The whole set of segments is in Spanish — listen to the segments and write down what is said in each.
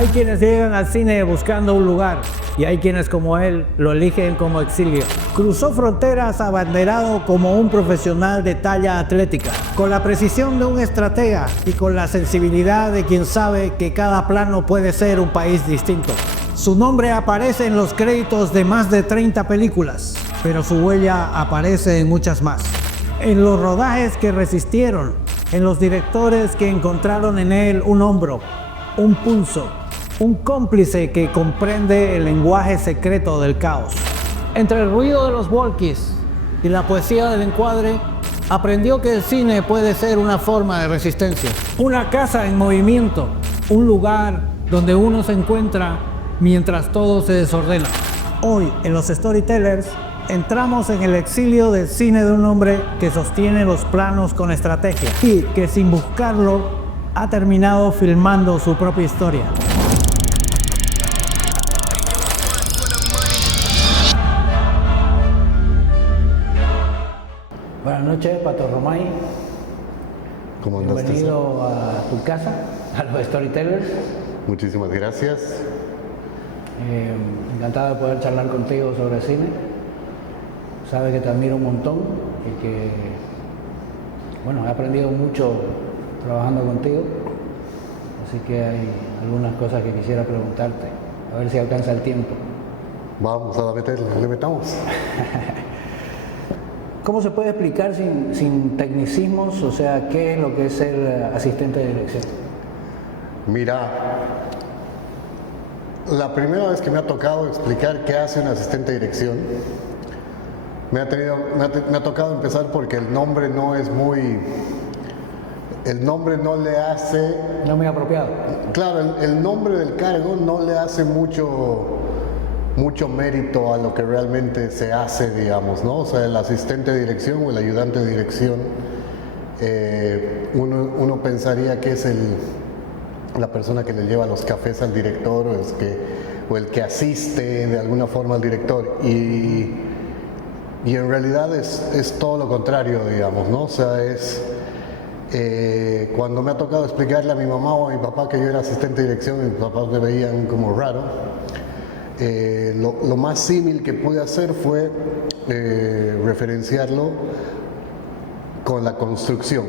Hay quienes llegan al cine buscando un lugar y hay quienes como él lo eligen como exilio. Cruzó fronteras abanderado como un profesional de talla atlética, con la precisión de un estratega y con la sensibilidad de quien sabe que cada plano puede ser un país distinto. Su nombre aparece en los créditos de más de 30 películas, pero su huella aparece en muchas más. En los rodajes que resistieron, en los directores que encontraron en él un hombro, un pulso, un cómplice que comprende el lenguaje secreto del caos. Entre el ruido de los walkies y la poesía del encuadre, aprendió que el cine puede ser una forma de resistencia. Una casa en movimiento, un lugar donde uno se encuentra mientras todo se desordena. Hoy, en los Storytellers, entramos en el exilio del cine de un hombre que sostiene los planos con estrategia y que sin buscarlo ha terminado filmando su propia historia. Buenas noches, Pato Romay. ¿Cómo andas? Bienvenido a tu casa, a los Storytellers. Muchísimas gracias. Encantado de poder charlar contigo sobre cine. Sabes que te admiro un montón y que, bueno, he aprendido mucho trabajando contigo. Así que hay algunas cosas que quisiera preguntarte, a ver si alcanza el tiempo. Vamos a le metamos. ¿Cómo se puede explicar sin tecnicismos, o sea, qué es lo que es ser asistente de dirección? Mira, la primera vez que me ha tocado explicar qué hace un asistente de dirección, me ha tocado empezar porque el nombre no es muy... El nombre no le hace... No muy apropiado. Claro, el nombre del cargo no le hace mucho mérito a lo que realmente se hace, digamos, ¿no? O sea, el asistente de dirección o el ayudante de dirección, uno pensaría que es la persona que le lleva los cafés al director o el que asiste de alguna forma al director. Y en realidad es todo lo contrario, digamos, ¿no? O sea, cuando me ha tocado explicarle a mi mamá o a mi papá que yo era asistente de dirección, mis papás me veían como raro. Lo más símil que pude hacer fue referenciarlo con la construcción.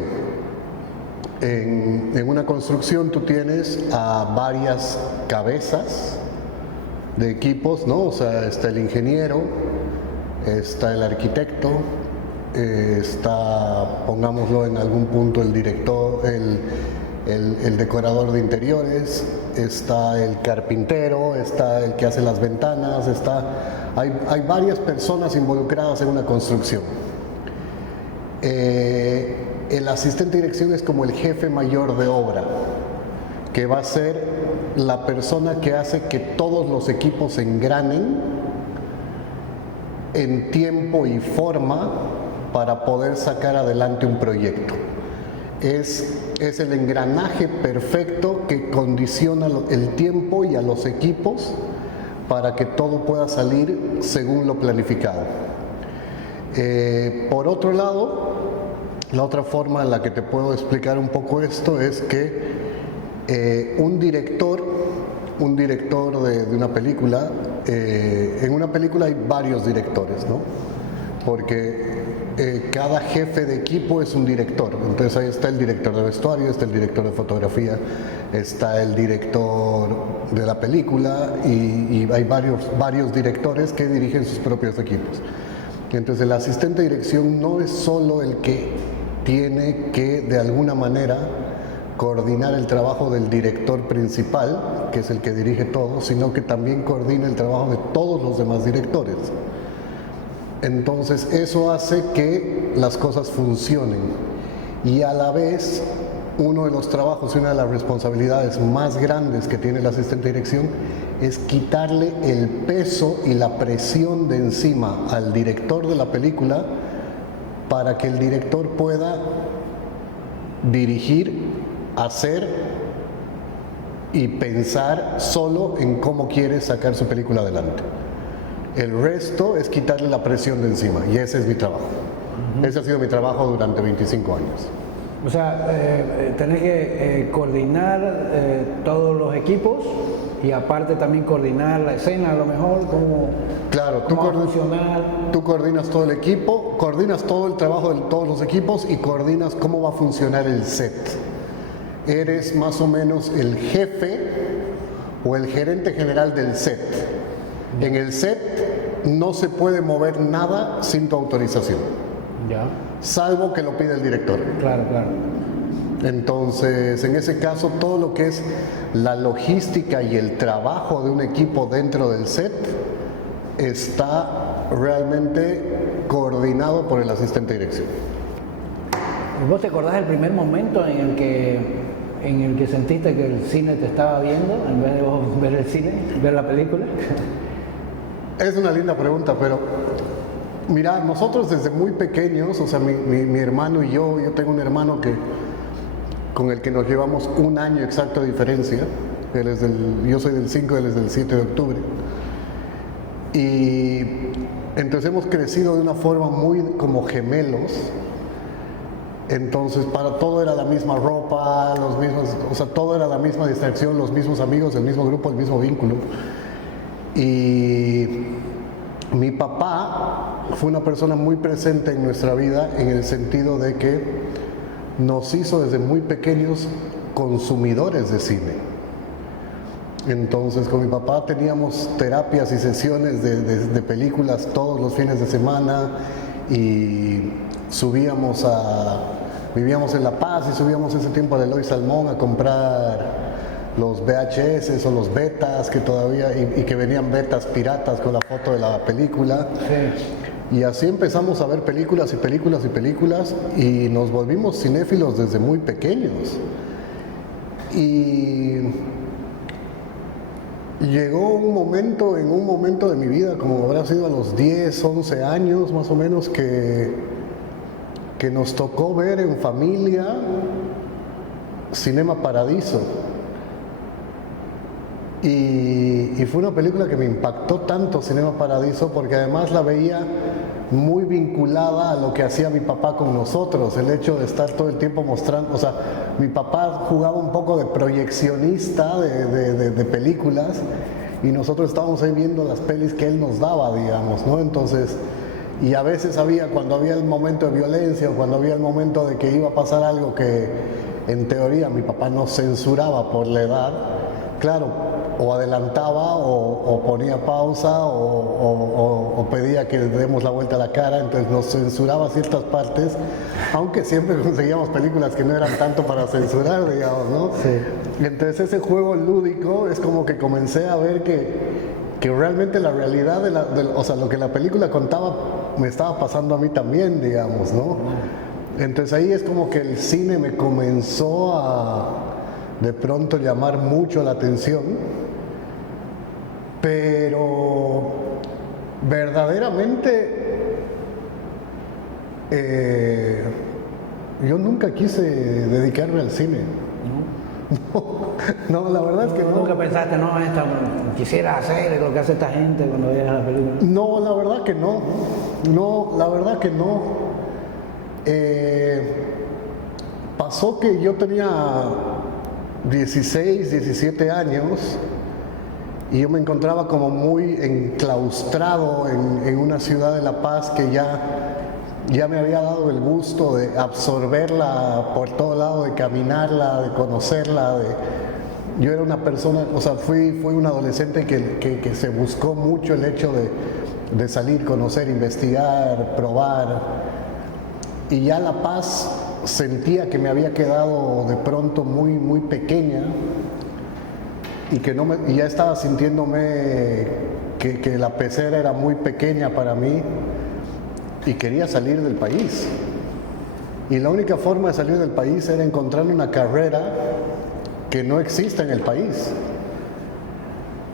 En una construcción tú tienes a varias cabezas de equipos, ¿no? O sea, está el ingeniero, está el arquitecto, está, pongámoslo en algún punto, el director, el decorador de interiores, está el carpintero, está el que hace las ventanas, hay varias personas involucradas en una construcción. El asistente de dirección es como el jefe mayor de obra, que va a ser la persona que hace que todos los equipos engranen en tiempo y forma para poder sacar adelante un proyecto. Es el engranaje perfecto que condiciona el tiempo y a los equipos para que todo pueda salir según lo planificado. Por otro lado, la otra forma en la que te puedo explicar un poco esto es que un director de una película, en una película hay varios directores, ¿no? Porque cada jefe de equipo es un director. Entonces ahí está el director de vestuario, está el director de fotografía, está el director de la película y hay varios directores que dirigen sus propios equipos. Entonces el asistente de dirección no es solo el que tiene que de alguna manera coordinar el trabajo del director principal, que es el que dirige todo, sino que también coordina el trabajo de todos los demás directores. Entonces eso hace que las cosas funcionen y a la vez uno de los trabajos y una de las responsabilidades más grandes que tiene el asistente de dirección es quitarle el peso y la presión de encima al director de la película para que el director pueda dirigir, hacer y pensar solo en cómo quiere sacar su película adelante. El resto es quitarle la presión de encima y ese es mi trabajo. Ese ha sido mi trabajo durante 25 años. O sea, tenés que coordinar todos los equipos y aparte también coordinar la escena a lo mejor, claro, cómo va a funcionar. Tú coordinas todo el equipo, coordinas todo el trabajo de todos los equipos y coordinas cómo va a funcionar el set. Eres más o menos el jefe o el gerente general del set. En el set no se puede mover nada sin tu autorización. Ya. Salvo que lo pida el director. Claro, claro. Entonces, en ese caso, todo lo que es la logística y el trabajo de un equipo dentro del set está realmente coordinado por el asistente de dirección. ¿Vos te acordás del primer momento en el que sentiste que el cine te estaba viendo en vez de vos ver el cine, ver la película? Es una linda pregunta, pero mira, nosotros desde muy pequeños, o sea, mi hermano y yo tengo un hermano con el que nos llevamos un año exacto de diferencia. Yo soy del 5, él es del 7 de octubre. Y entonces hemos crecido de una forma muy como gemelos. Entonces para todo era la misma ropa, los mismos, o sea, todo era la misma distracción, los mismos amigos, el mismo grupo, el mismo vínculo. Y mi papá fue una persona muy presente en nuestra vida en el sentido de que nos hizo desde muy pequeños consumidores de cine. Entonces con mi papá teníamos terapias y sesiones de películas todos los fines de semana y vivíamos en La Paz y subíamos ese tiempo al Eloy Salmón a comprar los VHS o los betas que todavía y que venían betas piratas con la foto de la película. Sí. Y así empezamos a ver películas y películas y películas y nos volvimos cinéfilos desde muy pequeños. Y llegó un momento de mi vida, como habrá sido a los 10, 11 años más o menos, que nos tocó ver en familia Cinema Paradiso. Y fue una película que me impactó tanto, Cinema Paradiso, porque además la veía muy vinculada a lo que hacía mi papá con nosotros, el hecho de estar todo el tiempo mostrando, o sea, mi papá jugaba un poco de proyeccionista de películas y nosotros estábamos ahí viendo las pelis que él nos daba, digamos, ¿no? Entonces, y a veces cuando había el momento de violencia o cuando había el momento de que iba a pasar algo que en teoría mi papá nos censuraba por la edad, claro, o adelantaba o ponía pausa o pedía que le demos la vuelta a la cara, entonces nos censuraba ciertas partes, aunque siempre conseguíamos películas que no eran tanto para censurar, digamos, ¿no? Sí. Entonces ese juego lúdico es como que comencé a ver que realmente la realidad o sea, lo que la película contaba me estaba pasando a mí también, digamos, ¿no? Entonces ahí es como que el cine me comenzó a de pronto llamar mucho la atención, pero verdaderamente yo nunca quise dedicarme al cine. No, la verdad es que no. ¿Nunca pensaste, quisiera hacer lo que hace esta gente cuando veas la película? No, la verdad que no. No, la verdad que no. Pasó que yo tenía 16, 17 años y yo me encontraba como muy enclaustrado en una ciudad de La Paz que ya me había dado el gusto de absorberla por todo lado, de caminarla, de conocerla. Yo era una persona, o sea, fui un adolescente que se buscó mucho el hecho de salir, conocer, investigar, probar. Y ya La Paz sentía que me había quedado de pronto muy, muy pequeña y ya estaba sintiéndome que la pecera era muy pequeña para mí y quería salir del país. Y la única forma de salir del país era encontrar una carrera que no existe en el país.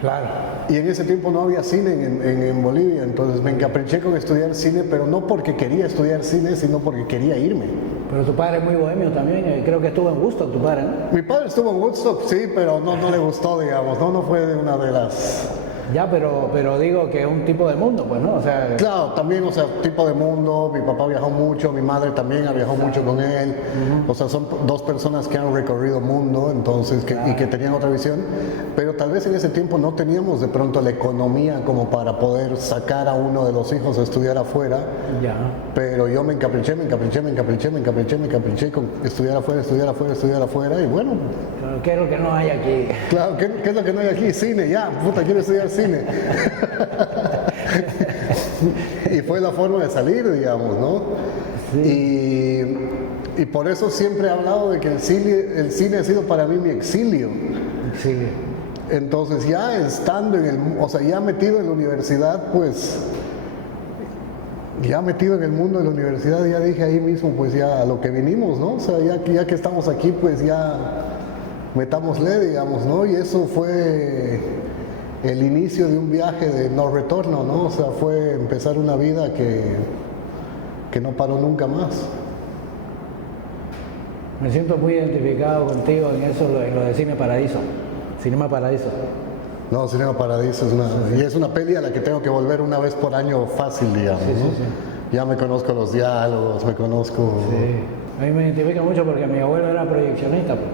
Claro. Y en ese tiempo no había cine en Bolivia, entonces me encapriché con estudiar cine, pero no porque quería estudiar cine, sino porque quería irme. Pero tu padre es muy bohemio también, creo que estuvo en Woodstock tu padre, ¿no? Mi padre estuvo en Woodstock, sí, pero no le gustó, digamos, no fue una de las... Ya, pero digo que es un tipo de mundo, pues, ¿no? O sea, Claro, también, o sea, tipo de mundo, mi papá viajó mucho, mi madre también ha viajado mucho con él, o sea, son dos personas que han recorrido mundo, entonces, y que tenían otra visión, pero tal vez en ese tiempo no teníamos de pronto la economía como para poder sacar a uno de los hijos a estudiar afuera, ya. pero yo me encapriché con estudiar afuera, y bueno, Claro, ¿qué es lo que no hay aquí? claro, ¿qué es lo que no hay aquí? Cine, ya, puta, quiero estudiar cine. Y fue la forma de salir, digamos, ¿no? Sí. Y por eso siempre he hablado de que el cine ha sido para mí mi exilio. Sí. Entonces ya estando o sea, ya metido en la universidad, pues, ya metido en el mundo de la universidad, ya dije ahí mismo, pues ya a lo que vinimos, ¿no? O sea, ya que estamos aquí, pues ya metámosle, digamos, ¿no? Y eso fue el inicio de un viaje de no retorno, ¿no? O sea, fue empezar una vida que no paró nunca más. Me siento muy identificado contigo en eso, en lo de Cine Paradiso, Cinema Paradiso. No, Cinema Paradiso y es una peli a la que tengo que volver una vez por año fácil, digamos, ¿no? Ya me conozco los diálogos, me conozco... Sí, a mí me identifica mucho porque mi abuelo era proyeccionista, pues.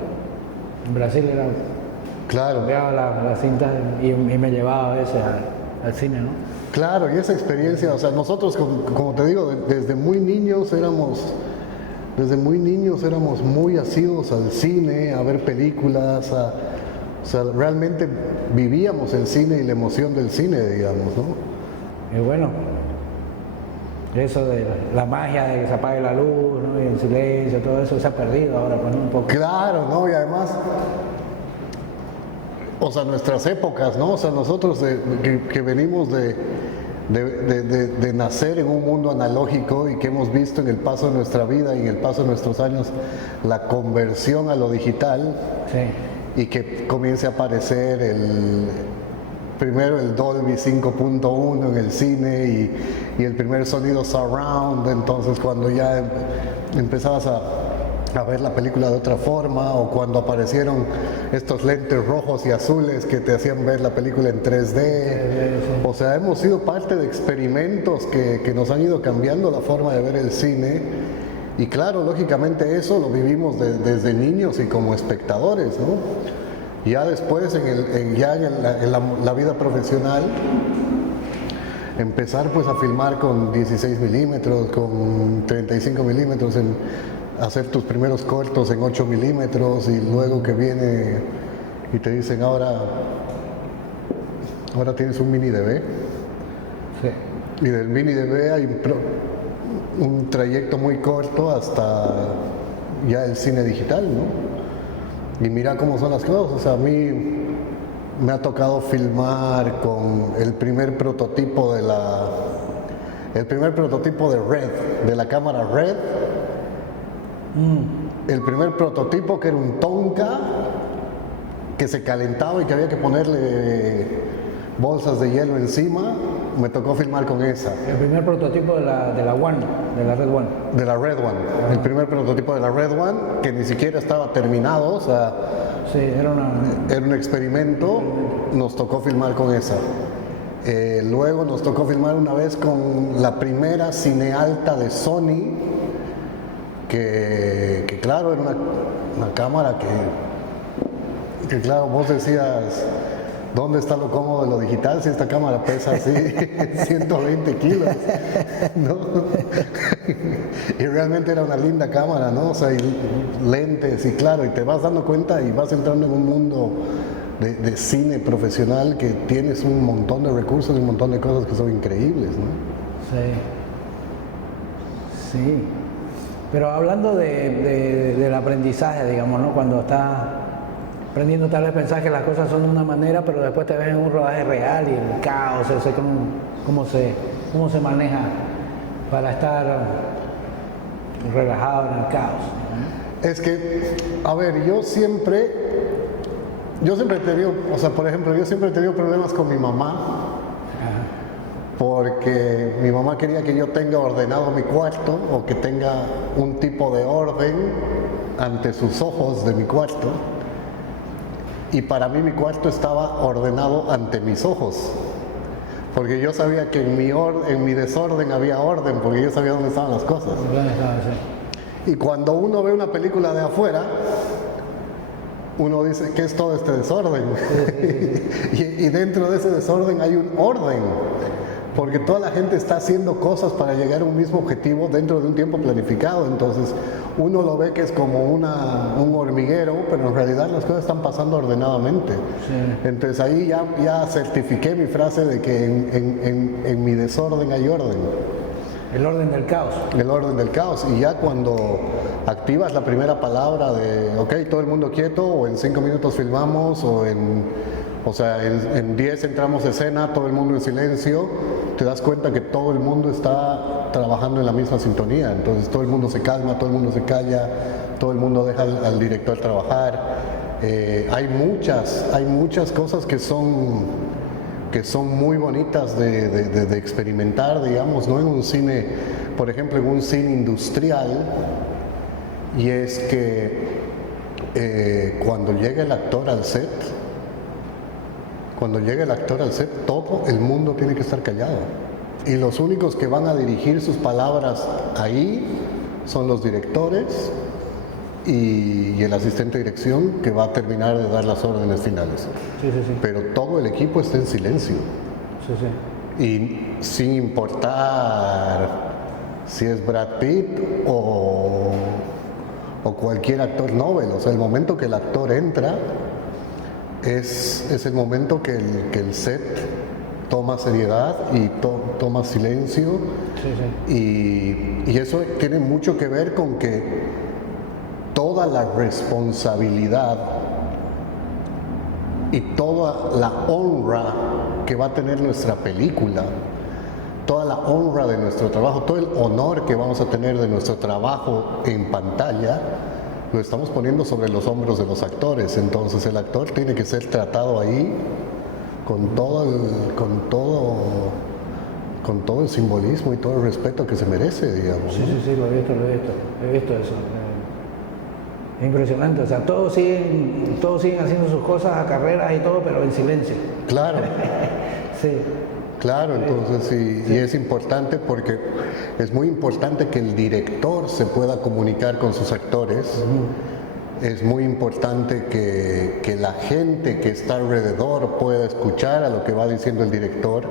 En Brasil era... Claro. Veaba la cinta y me llevaba a veces al cine, ¿no? Claro, y esa experiencia, o sea, nosotros, como te digo, desde muy niños éramos muy asiduos al cine, a ver películas, o sea, realmente vivíamos el cine y la emoción del cine, digamos, ¿no? Y bueno, eso de la magia de que se apague la luz, ¿no? Y el silencio, todo eso se ha perdido ahora, pues, ¿no? Un poco. Claro, ¿no? Y además, o sea, nuestras épocas, ¿no? O sea, nosotros que venimos de nacer en un mundo analógico y que hemos visto en el paso de nuestra vida y en el paso de nuestros años la conversión a lo digital, sí. Y que comience a aparecer primero el Dolby 5.1 en el cine y el primer sonido surround, entonces cuando ya empezabas a ver la película de otra forma, o cuando aparecieron estos lentes rojos y azules que te hacían ver la película en 3D. O sea, hemos sido parte de experimentos que nos han ido cambiando la forma de ver el cine, y claro, lógicamente eso lo vivimos desde niños y como espectadores, ¿no? Ya después, en la vida profesional, empezar pues a filmar con 16 milímetros, con 35 milímetros, hacer tus primeros cortos en 8 milímetros, y luego que viene y te dicen ahora tienes un mini DV. Sí. Y del mini DV hay un trayecto muy corto hasta ya el cine digital, ¿no? Y mira cómo son las cosas. O sea, a mí me ha tocado filmar con el primer prototipo de RED, de la cámara RED. El primer prototipo, que era un Tonka que se calentaba y que había que ponerle bolsas de hielo encima, me tocó filmar con esa. El primer prototipo de la One, de la Red One. De la Red One. El primer prototipo de la Red One, que ni siquiera estaba terminado, o sea, sí, era un experimento, nos tocó filmar con esa. Luego nos tocó filmar una vez con la primera cinealta de Sony, que claro, era una cámara que claro, vos decías, ¿dónde está lo cómodo de lo digital si esta cámara pesa así 120 kilos? ¿No? Y realmente era una linda cámara, ¿no? O sea, y lentes, y claro, y te vas dando cuenta y vas entrando en un mundo de cine profesional que tienes un montón de recursos y un montón de cosas que son increíbles, ¿no? Sí. Sí. Pero hablando del aprendizaje, digamos, ¿no? Cuando estás aprendiendo, tal vez pensás que las cosas son de una manera, pero después te ves en un rodaje real y el caos, cómo se maneja para estar relajado en el caos. Es que, a ver, yo siempre he tenido, o sea, por ejemplo, yo siempre he tenido problemas con mi mamá. Porque mi mamá quería que yo tenga ordenado mi cuarto, o que tenga un tipo de orden ante sus ojos de mi cuarto. y para mí mi cuarto estaba ordenado ante mis ojos. Porque yo sabía que en mi desorden había orden, porque yo sabía dónde estaban las cosas. Y cuando uno ve una película de afuera, uno dice, ¿qué es todo este desorden? Y dentro de ese desorden hay un orden, porque toda la gente está haciendo cosas para llegar a un mismo objetivo dentro de un tiempo planificado. Entonces uno lo ve que es como un hormiguero, pero en realidad las cosas están pasando ordenadamente. Sí. Entonces ahí ya certifiqué mi frase de que en mi desorden hay orden. El orden del caos. El orden del caos. Y ya cuando activas la primera palabra de, ok, todo el mundo quieto, o en 5 minutos filmamos, o en 10 entramos a escena, todo el mundo en silencio, te das cuenta que todo el mundo está trabajando en la misma sintonía. Entonces todo el mundo se calma, todo el mundo se calla, todo el mundo deja al director trabajar. Hay muchas cosas que son muy bonitas de experimentar, digamos, ¿no? En un cine, por ejemplo, en un cine industrial, y es que cuando llega el actor al set, todo el mundo tiene que estar callado. Y los únicos que van a dirigir sus palabras ahí son los directores y el asistente de dirección, que va a terminar de dar las órdenes finales. Sí. Pero todo el equipo está en silencio. Sí. Y sin importar si es Brad Pitt o cualquier actor Nobel. O sea, el momento que el actor entra es el momento que el set toma seriedad y toma silencio. Sí. Y eso tiene mucho que ver con que toda la responsabilidad y toda la honra que va a tener nuestra película, toda la honra de nuestro trabajo, todo el honor que vamos a tener de nuestro trabajo en pantalla, lo estamos poniendo sobre los hombros de los actores. Entonces el actor tiene que ser tratado ahí con todo el simbolismo y todo el respeto que se merece, digamos. Sí, lo he visto eso. Es impresionante, o sea, todos siguen haciendo sus cosas a carreras y todo, pero en silencio. Claro. Sí. Claro, entonces sí. Y es importante porque es muy importante que el director se pueda comunicar con sus actores. Es muy importante que la gente que está alrededor pueda escuchar a lo que va diciendo el director.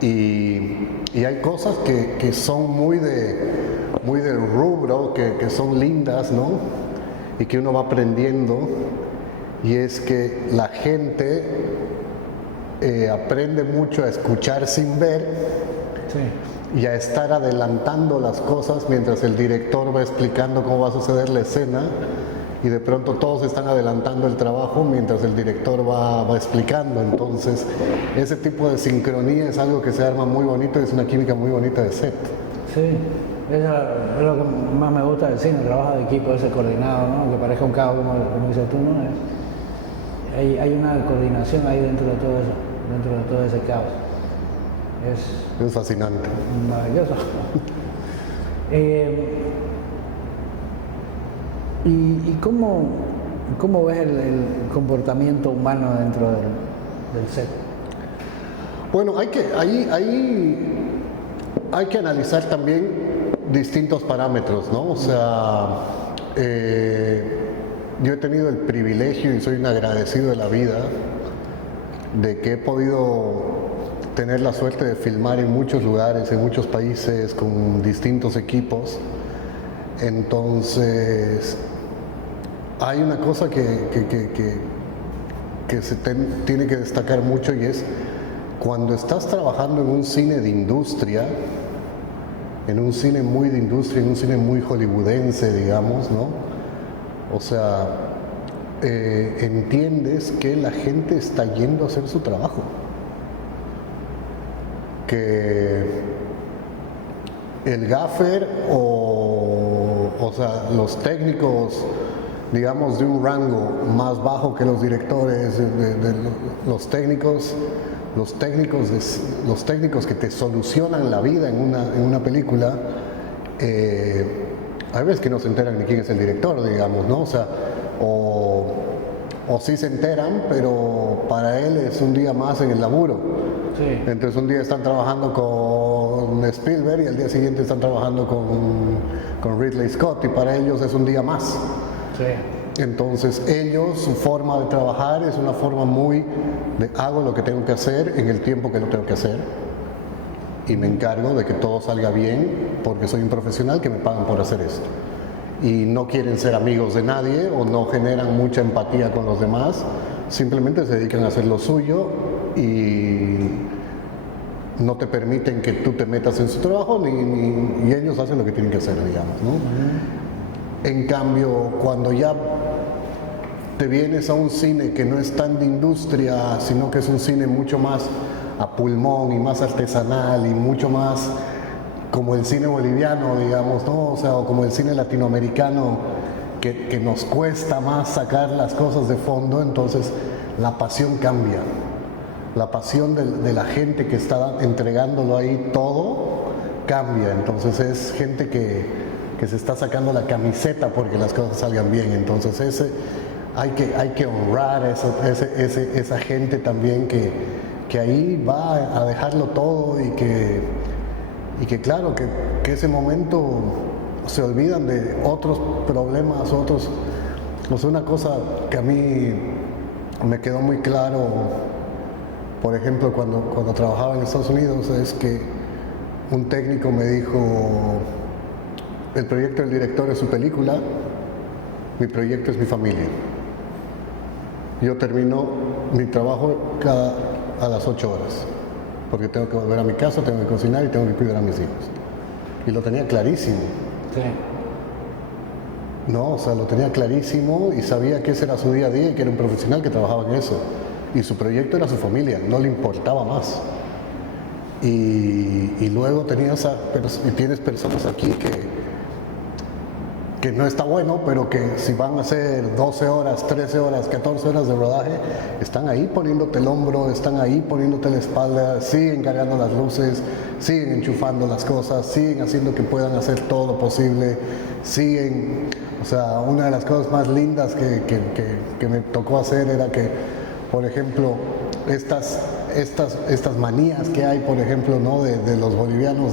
Y hay cosas que son muy del rubro, que son lindas, ¿no? Y que uno va aprendiendo, y es que la gente aprende mucho a escuchar sin ver. Sí. Y a estar adelantando las cosas mientras el director va explicando cómo va a suceder la escena, y de pronto todos están adelantando el trabajo mientras el director va explicando. Entonces ese tipo de sincronía es algo que se arma muy bonito y es una química muy bonita de set. Sí. Eso es lo que más me gusta del cine, el trabajo de equipo, ese coordinado, ¿no? Que parezca un caos, como dices tú, ¿no? Hay una coordinación ahí dentro de todo eso, dentro de todo ese caos. Es fascinante. Maravilloso. ¿Y cómo ves el comportamiento humano dentro del set? Bueno, hay que analizar también distintos parámetros, ¿no? O sea, yo he tenido el privilegio y soy un agradecido de la vida de que he podido tener la suerte de filmar en muchos lugares, en muchos países, con distintos equipos. Entonces, hay una cosa que se tiene que destacar mucho, y es cuando estás trabajando en un cine de industria, en un cine muy de industria, en un cine muy hollywoodense, digamos, ¿no? O sea, entiendes que la gente está yendo a hacer su trabajo. Que el gaffer o sea, los técnicos, digamos, de un rango más bajo que los directores, los técnicos que te solucionan la vida en una película, hay veces que no se enteran ni quién es el director, digamos, ¿no? O sea, o sí se enteran, pero para él es un día más en el laburo. Sí. Entonces un día están trabajando con Spielberg y al día siguiente están trabajando con Ridley Scott y para ellos es un día más. Sí. Entonces ellos, su forma de trabajar es una forma muy de hago lo que tengo que hacer en el tiempo que lo tengo que hacer y me encargo de que todo salga bien porque soy un profesional que me pagan por hacer esto. Y no quieren ser amigos de nadie o no generan mucha empatía con los demás, simplemente se dedican a hacer lo suyo y no te permiten que tú te metas en su trabajo y ellos hacen lo que tienen que hacer, digamos, ¿no? En cambio, cuando ya te vienes a un cine que no es tan de industria, sino que es un cine mucho más a pulmón y más artesanal y mucho más como el cine boliviano, digamos, ¿no? O sea, o como el cine latinoamericano, que nos cuesta más sacar las cosas de fondo, entonces la pasión cambia. La pasión de la gente que está entregándolo ahí todo cambia. Entonces es gente que se está sacando la camiseta porque las cosas salgan bien. Entonces hay que honrar esa gente también que ahí va a dejarlo todo y que claro, que ese momento se olvidan de otros problemas, otros... O sea, una cosa que a mí me quedó muy claro, por ejemplo, cuando trabajaba en Estados Unidos, es que un técnico me dijo, el proyecto del director es su película, mi proyecto es mi familia. Yo termino mi trabajo a las 8 horas. Porque tengo que volver a mi casa, tengo que cocinar y tengo que cuidar a mis hijos. Y lo tenía clarísimo. Sí. No, o sea, lo tenía clarísimo y sabía que ese era su día a día y que era un profesional que trabajaba en eso. Y su proyecto era su familia, no le importaba más. Y luego tienes personas aquí que no está bueno, pero que si van a hacer 12 horas, 13 horas, 14 horas de rodaje, están ahí poniéndote el hombro, están ahí poniéndote la espalda, siguen cargando las luces, siguen enchufando las cosas, siguen haciendo que puedan hacer todo lo posible, siguen, o sea, una de las cosas más lindas que me tocó hacer era que, por ejemplo, estas manías que hay, por ejemplo, ¿no? de los bolivianos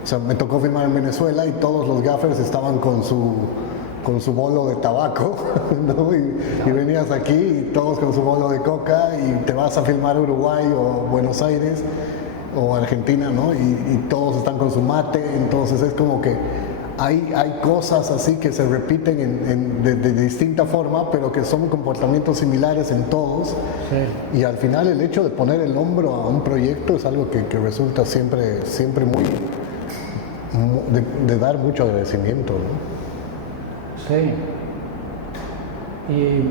o sea, me tocó filmar en Venezuela y todos los gaffers estaban con su bolo de tabaco, ¿no? Y venías aquí y todos con su bolo de coca y te vas a filmar Uruguay o Buenos Aires o Argentina, ¿no? Y todos están con su mate, entonces es como que hay cosas así que se repiten de distinta forma, pero que son comportamientos similares en todos. Sí. Y al final el hecho de poner el hombro a un proyecto es algo que resulta siempre muy... De dar mucho agradecimiento, ¿no? Sí. Y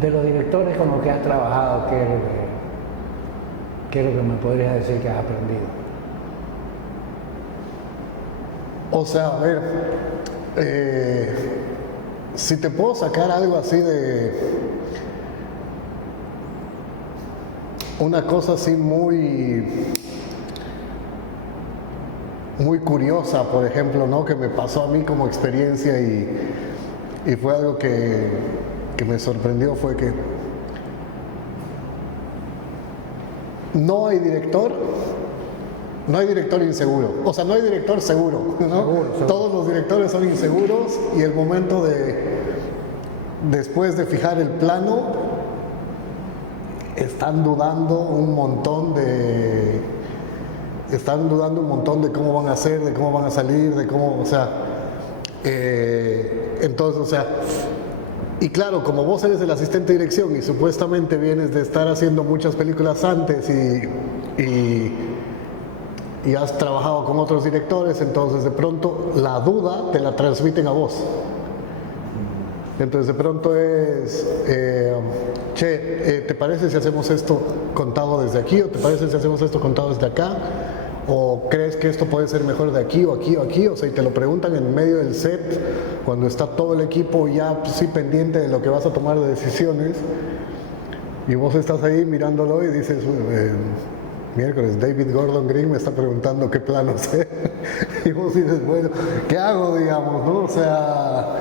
de los directores con los que has trabajado, ¿qué es lo que me podrías decir que has aprendido? O sea, a ver, si te puedo sacar algo así de una cosa así muy curiosa, por ejemplo, ¿no? Que me pasó a mí como experiencia y fue algo que me sorprendió, fue que no hay director inseguro, o sea, no hay director seguro, ¿no? Seguro. Todos los directores son inseguros y el momento después de fijar el plano están dudando un montón de cómo van a hacer, de cómo van a salir, de cómo, o sea, entonces, o sea, y claro, como vos eres el asistente de dirección y supuestamente vienes de estar haciendo muchas películas antes y has trabajado con otros directores, entonces de pronto la duda te la transmiten a vos. Entonces de pronto es, ¿te parece si hacemos esto contado desde aquí? ¿O te parece si hacemos esto contado desde acá? ¿O crees que esto puede ser mejor de aquí o aquí o aquí? O sea, y te lo preguntan en medio del set, cuando está todo el equipo ya sí pendiente de lo que vas a tomar de decisiones, y vos estás ahí mirándolo y dices, miércoles, David Gordon Green me está preguntando qué plano hacer. Y vos dices, bueno, ¿qué hago, digamos, no? O sea...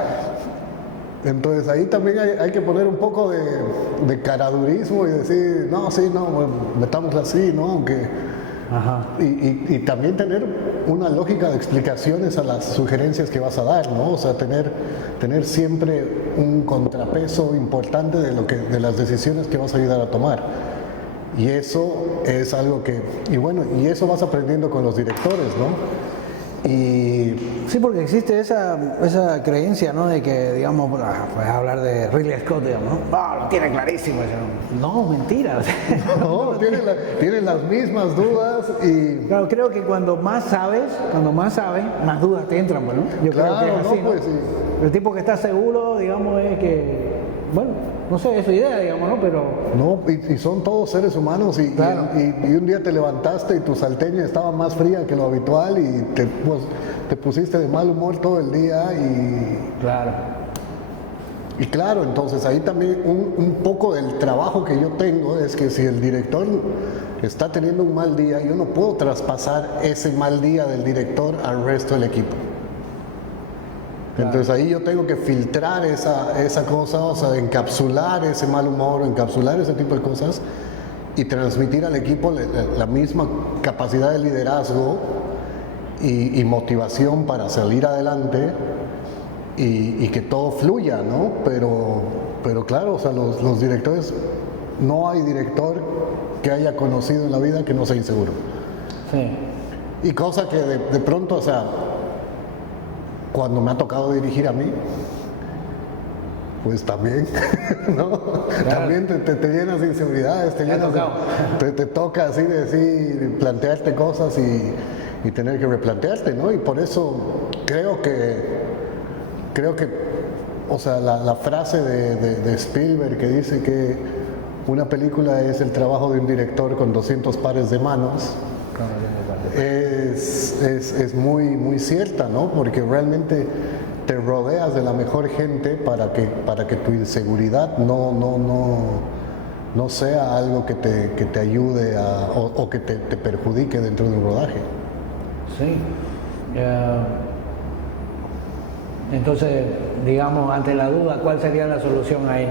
Entonces ahí también hay que poner un poco de caradurismo y decir, no, sí, no, bueno, metámosla así, ¿no? Aunque... Ajá. Y también tener una lógica de explicaciones a las sugerencias que vas a dar, ¿no? O sea, tener siempre un contrapeso importante de las decisiones que vas a ayudar a tomar. Y eso es algo que, y bueno, y eso vas aprendiendo con los directores, ¿no? Y sí, porque existe esa creencia, ¿no? De que, digamos, puedes hablar de Ridley Scott, digamos, ¿no? No, lo tiene clarísimo. No, mentira. no, tienen las mismas dudas y... Claro, creo que cuando más sabes, más dudas te entran, ¿no? Yo claro, creo que es así, no, pues sí. El tipo que está seguro, digamos, es que, bueno, no sé, es su idea, digamos, ¿no? Pero... No, y son todos seres humanos Claro. y un día te levantaste y tu salteña estaba más fría que lo habitual y te pusiste de mal humor todo el día Claro. y claro, entonces ahí también un poco del trabajo que yo tengo es que si el director está teniendo un mal día, yo no puedo traspasar ese mal día del director al resto del equipo. Entonces ahí yo tengo que filtrar esa cosa, o sea, encapsular ese mal humor, encapsular ese tipo de cosas y transmitir al equipo la misma capacidad de liderazgo y motivación para salir adelante y que todo fluya, ¿no? Pero claro, o sea, los directores, no hay director que haya conocido en la vida que no sea inseguro. Sí. Y cosa que de pronto, o sea, cuando me ha tocado dirigir a mí, pues también, ¿no? Claro. También te llenas de inseguridades, te toca así decir, plantearte cosas y tener que replantearte, ¿no? Y por eso creo que o sea, la frase de Spielberg que dice que una película es el trabajo de un director con 200 pares de manos, es muy, muy cierta, ¿no? Porque realmente te rodeas de la mejor gente para que tu inseguridad no sea algo que te ayude o que te perjudique dentro de un rodaje. Sí. Entonces, digamos, ante la duda, ¿cuál sería la solución ahí?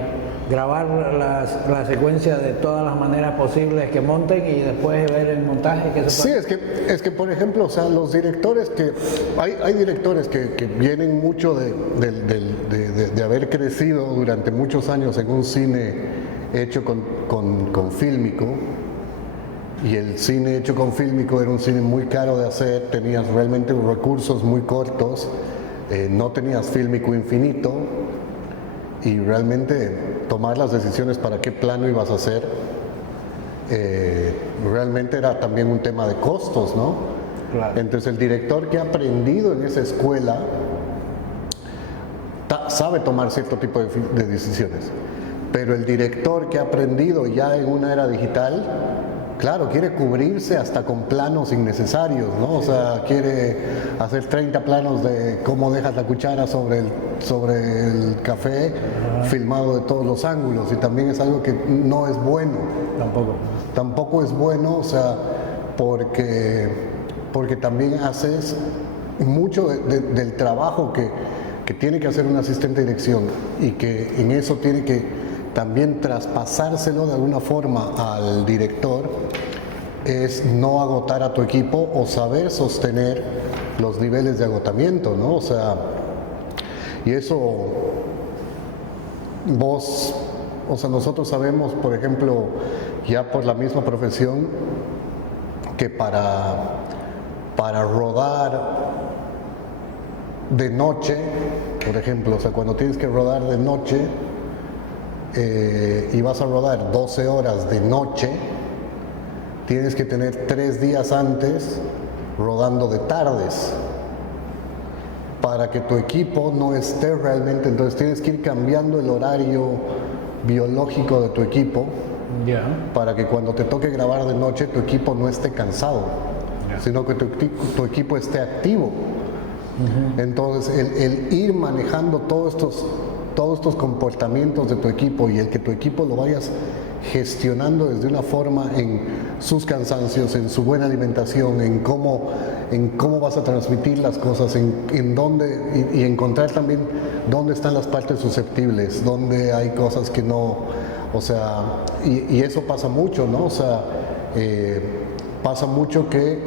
Grabar la secuencia de todas las maneras posibles que monten y después ver el montaje que se puede. Sí, es que por ejemplo, o sea, los directores que hay directores que vienen mucho de haber crecido durante muchos años en un cine hecho con fílmico, y el cine hecho con fílmico era un cine muy caro de hacer, tenías realmente recursos muy cortos, no tenías fílmico infinito y realmente tomar las decisiones para qué plano ibas a hacer realmente era también un tema de costos, ¿no? Claro. Entonces el director que ha aprendido en esa escuela sabe tomar cierto tipo de decisiones, pero el director que ha aprendido ya en una era digital, claro, quiere cubrirse hasta con planos innecesarios, ¿no? O sea, quiere hacer 30 planos de cómo dejas la cuchara sobre el café, filmado de todos los ángulos, y también es algo que no es bueno. Tampoco es bueno, o sea, porque también haces mucho del trabajo que tiene que hacer un asistente de dirección y que en eso tiene que también traspasárselo de alguna forma al director, es no agotar a tu equipo o saber sostener los niveles de agotamiento, ¿no? O sea, y eso o sea, nosotros sabemos, por ejemplo, ya por la misma profesión, que para rodar de noche, por ejemplo, o sea, cuando tienes que rodar de noche, y vas a rodar 12 horas de noche, tienes que tener 3 días antes rodando de tardes para que tu equipo no esté realmente, entonces tienes que ir cambiando el horario biológico de tu equipo para que cuando te toque grabar de noche tu equipo no esté cansado, sino que tu equipo esté activo. Entonces el ir manejando todos estos comportamientos de tu equipo y el que tu equipo lo vayas gestionando desde una forma en sus cansancios, en su buena alimentación, en cómo vas a transmitir las cosas, en dónde y encontrar también dónde están las partes susceptibles, dónde hay cosas que no, o sea, y eso pasa mucho, ¿no? O sea, pasa mucho que,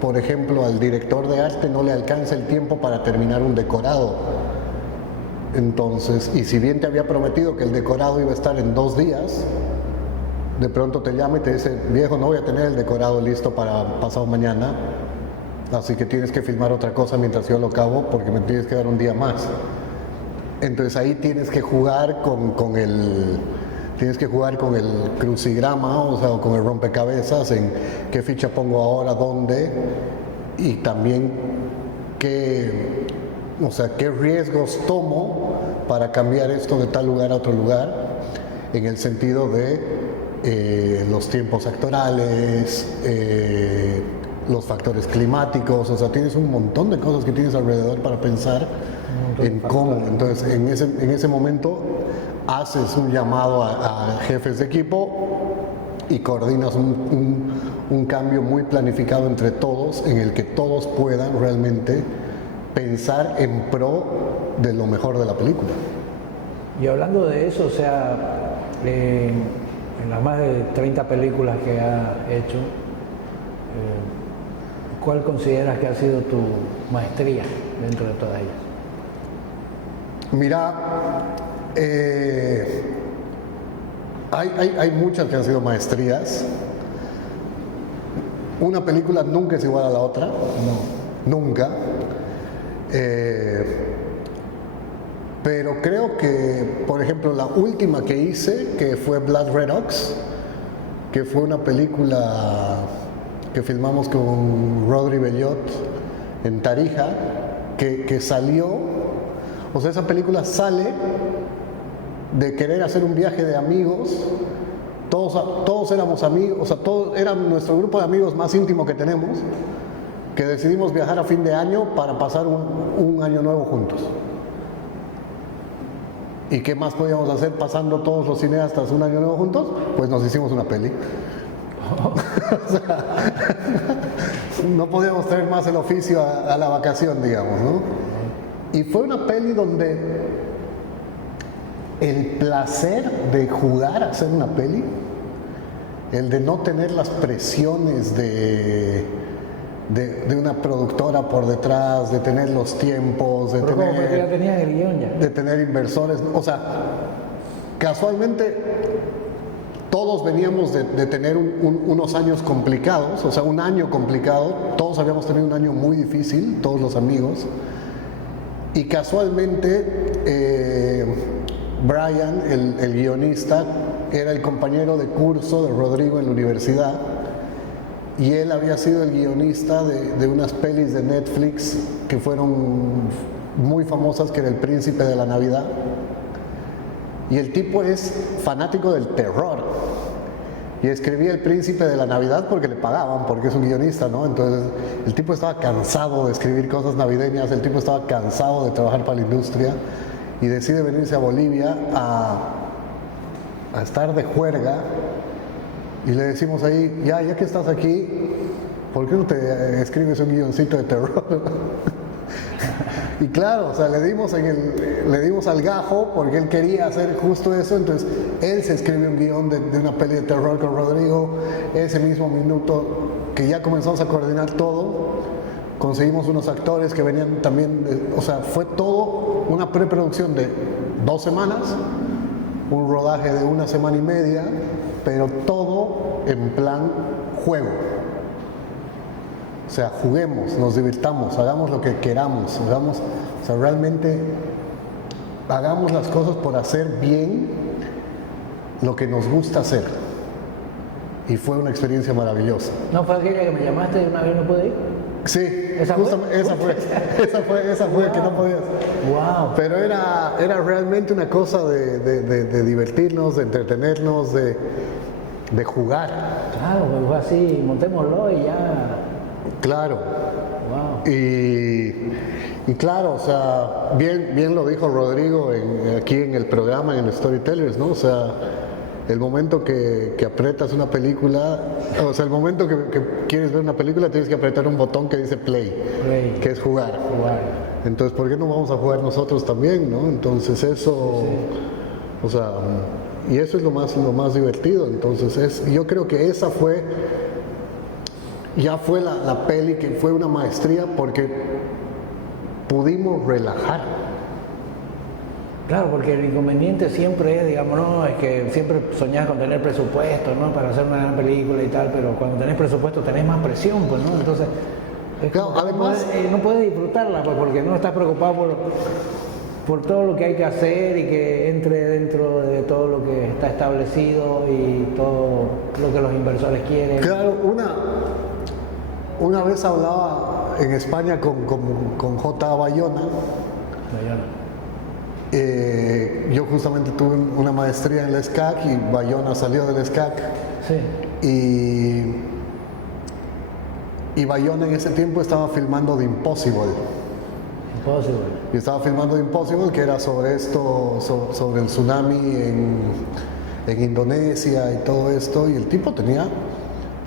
por ejemplo, al director de arte no le alcanza el tiempo para terminar un decorado. Entonces, y si bien te había prometido que el decorado iba a estar en 2 días, de pronto te llama y te dice, viejo, no voy a tener el decorado listo para pasado mañana, así que tienes que filmar otra cosa mientras yo lo acabo porque me tienes que dar un día más. Entonces ahí tienes que jugar con el crucigrama, o sea, con el rompecabezas, en qué ficha pongo ahora, dónde, y también qué riesgos tomo para cambiar esto de tal lugar a otro lugar, en el sentido de los tiempos actorales, los factores climáticos, o sea, tienes un montón de cosas que tienes alrededor para pensar en cómo. Entonces, en ese momento haces un llamado a jefes de equipo y coordinas un cambio muy planificado entre todos, en el que todos puedan realmente pensar en pro de lo mejor de la película. Y hablando de eso, o sea, en las más de 30 películas que ha hecho, ¿cuál consideras que ha sido tu maestría dentro de todas ellas? Mira, hay muchas que han sido maestrías. Una película nunca es igual a la otra, no, nunca. Pero creo que, por ejemplo, la última que hice, que fue Blood Red Ox, que fue una película que filmamos con Rodri Bellot en Tarija, que salió, o sea, esa película sale de querer hacer un viaje de amigos, todos éramos amigos, o sea, todos eran nuestro grupo de amigos más íntimo que tenemos, que decidimos viajar a fin de año para pasar un año nuevo juntos. ¿Y qué más podíamos hacer pasando todos los cineastas un año nuevo juntos? Pues nos hicimos una peli. O sea, no podíamos traer más el oficio a la vacación, digamos, ¿no? Y fue una peli donde el placer de jugar a hacer una peli, el de no tener las presiones de una productora por detrás, de tener los tiempos, de Pero porque ya tenían el guión ya. De tener inversores, o sea, casualmente todos veníamos de tener unos años complicados, o sea, un año complicado, todos habíamos tenido un año muy difícil, todos los amigos, y casualmente Brian, el guionista, era el compañero de curso de Rodrigo en la universidad, y él había sido el guionista de unas pelis de Netflix que fueron muy famosas, que era El Príncipe de la Navidad. Y el tipo es fanático del terror. Y escribía El Príncipe de la Navidad porque le pagaban, porque es un guionista, ¿no? Entonces, el tipo estaba cansado de escribir cosas navideñas, el tipo estaba cansado de trabajar para la industria y decide venirse a Bolivia a estar de juerga. Y le decimos ahí, ya que estás aquí, ¿por qué no te escribes un guioncito de terror? Y claro, o sea, le dimos al gajo porque él quería hacer justo eso. Entonces él se escribió un guión de una peli de terror con Rodrigo. Ese mismo minuto que ya comenzamos a coordinar todo, conseguimos unos actores que venían también, o sea, fue todo una preproducción de 2 semanas, un rodaje de 1 semana y media, pero todo en plan juego. O sea, juguemos, nos divirtamos, hagamos lo que queramos, o sea, realmente hagamos las cosas por hacer bien lo que nos gusta hacer. Y fue una experiencia maravillosa. ¿No fue aquella que me llamaste y una vez no pude ir? Sí, esa fue, que no podías. Wow. Pero era realmente una cosa de divertirnos, de entretenernos, de jugar. Claro, pues fue así, montémoslo y ya. Claro. Wow. Y claro, o sea, bien lo dijo Rodrigo aquí en el programa, en el Storytellers, ¿no? O sea, el momento que aprietas una película, o sea, el momento que quieres ver una película, tienes que apretar un botón que dice play, que es jugar. Entonces, ¿por qué no vamos a jugar nosotros también, no? Entonces eso, o sea, y eso es lo más divertido. Entonces, yo creo que esa fue, ya fue la peli que fue una maestría porque pudimos relajar. Claro, porque el inconveniente siempre es, digamos, no, es que siempre soñás con tener presupuesto, ¿no? Para hacer una gran película y tal, pero cuando tenés presupuesto tenés más presión, pues, ¿no? Entonces, Claro, además, no puedes disfrutarla, pues, porque no estás preocupado por todo lo que hay que hacer y que entre dentro de todo lo que está establecido y todo lo que los inversores quieren. claro, una vez hablaba en España con J. Bayona. Yo justamente tuve una maestría en el SCAC y Bayona salió del SCAC. Sí. Y Bayona en ese tiempo estaba filmando The Impossible. Y estaba filmando The Impossible, que era sobre esto, sobre el tsunami en Indonesia y todo esto. Y el tipo tenía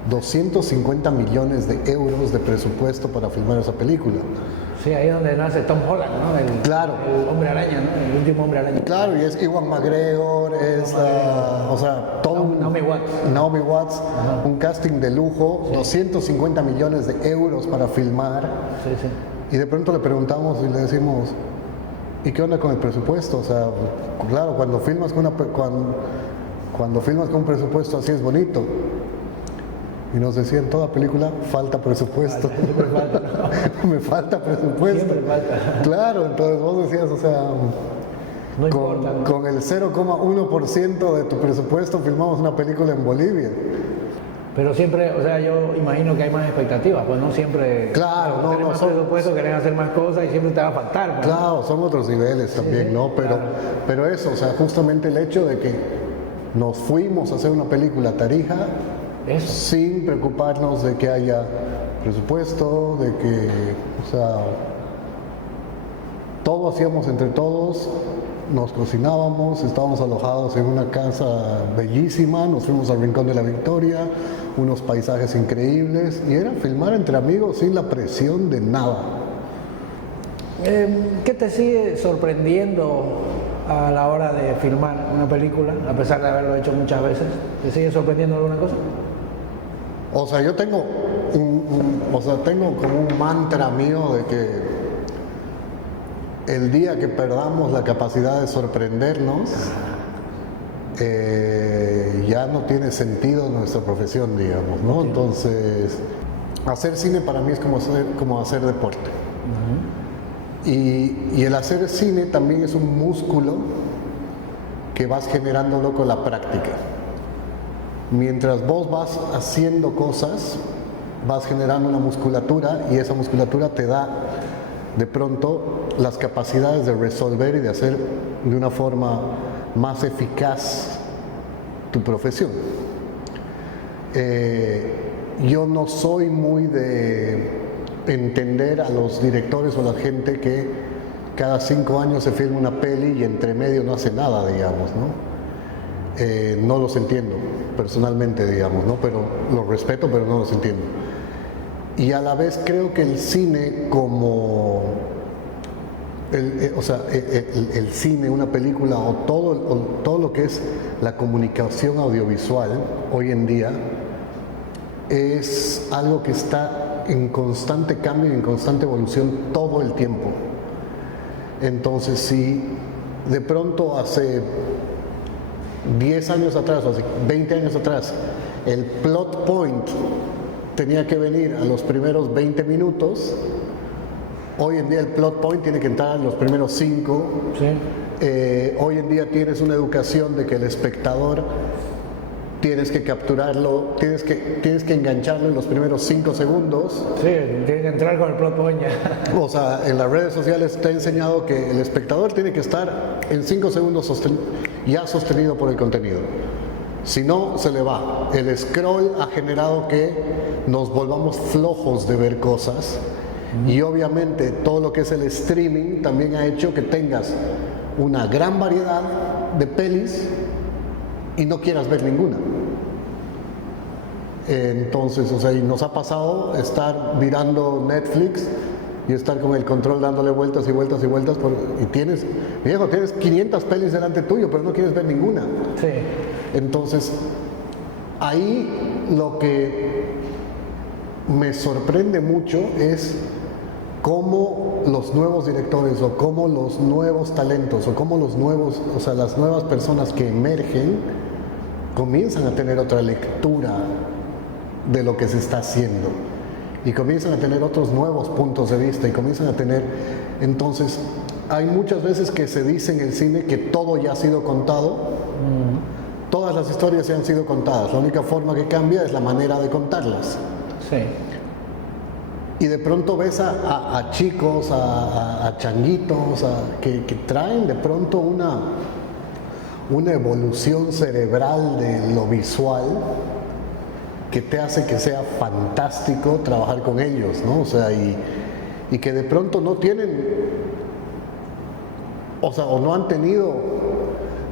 250 millones de euros de presupuesto para filmar esa película. Sí, ahí es donde nace Tom Holland, ¿no? Claro. El hombre araña, ¿no? El último hombre araña. Claro, y es Ewan McGregor, o sea, todo Naomi Watts. Ajá. Un casting de lujo, sí. 250 millones de euros para filmar. Sí, sí. Y de pronto le preguntamos y le decimos, ¿y qué onda con el presupuesto? O sea, claro, cuando filmas con un presupuesto así es bonito. Y nos decían, toda película falta presupuesto. Me falta presupuesto. Siempre falta. Claro, entonces vos decías, o sea, no importa, ¿no? Con el 0,1% de tu presupuesto filmamos una película en Bolivia. Pero siempre, o sea, yo imagino que hay más expectativas, pues no siempre. Claro, no, más presupuesto, querés hacer más cosas y siempre te va a faltar, ¿no? Claro, son otros niveles también, sí, ¿no? Pero eso, o sea, justamente el hecho de que nos fuimos a hacer una película a Tarija. Eso. Sin preocuparnos de que haya presupuesto, de que, o sea, todo hacíamos entre todos, nos cocinábamos, estábamos alojados en una casa bellísima, nos fuimos al Rincón de la Victoria, unos paisajes increíbles, y era filmar entre amigos sin la presión de nada. ¿Qué te sigue sorprendiendo a la hora de filmar una película, a pesar de haberlo hecho muchas veces? ¿Te sigue sorprendiendo alguna cosa? O sea, yo tengo tengo como un mantra mío de que el día que perdamos la capacidad de sorprendernos, ya no tiene sentido nuestra profesión, digamos, ¿no? Entonces, hacer cine para mí es como hacer deporte. Y el hacer cine también es un músculo que vas generándolo con la práctica. Mientras vos vas haciendo cosas, vas generando una musculatura y esa musculatura te da de pronto las capacidades de resolver y de hacer de una forma más eficaz tu profesión. Yo no soy muy de entender a los directores o la gente que cada 5 años se filma una peli y entre medio no hace nada, digamos, ¿no? No los entiendo personalmente, digamos, ¿no? Pero los respeto, pero no los entiendo. Y a la vez creo que el cine como el cine, una película o todo lo que es la comunicación audiovisual hoy en día es algo que está en constante cambio y en constante evolución todo el tiempo. Entonces, si de pronto hace 10 años atrás o hace 20 años atrás el plot point tenía que venir a los primeros 20 minutos, hoy en día el plot point tiene que entrar en los primeros 5. Sí. Hoy en día tienes una educación de que el espectador tienes que capturarlo, tienes que engancharlo en los primeros 5 segundos. Sí, tiene que entrar con el plot point ya. O sea, en las redes sociales te ha enseñado que el espectador tiene que estar en 5 segundos ya sostenido por el contenido. Si no, se le va. El scroll ha generado que nos volvamos flojos de ver cosas. Y obviamente todo lo que es el streaming también ha hecho que tengas una gran variedad de pelis y no quieras ver ninguna. Entonces, o sea, y nos ha pasado estar mirando Netflix y estar con el control dándole vueltas y vueltas y vueltas. Y tienes 500 pelis delante tuyo, pero no quieres ver ninguna. Sí. Entonces, ahí lo que me sorprende mucho es cómo los nuevos directores o cómo los nuevos talentos o cómo las nuevas personas que emergen comienzan a tener otra lectura de lo que se está haciendo y comienzan a tener otros nuevos puntos de vista y comienzan a tener, entonces hay muchas veces que se dice en el cine que todo ya ha sido contado. Todas las historias ya han sido contadas, la única forma que cambia es la manera de contarlas. Sí. Y de pronto ves a chicos, a changuitos, que traen de pronto una evolución cerebral de lo visual que te hace que sea fantástico trabajar con ellos, ¿no? O sea, y que de pronto no tienen, o no han tenido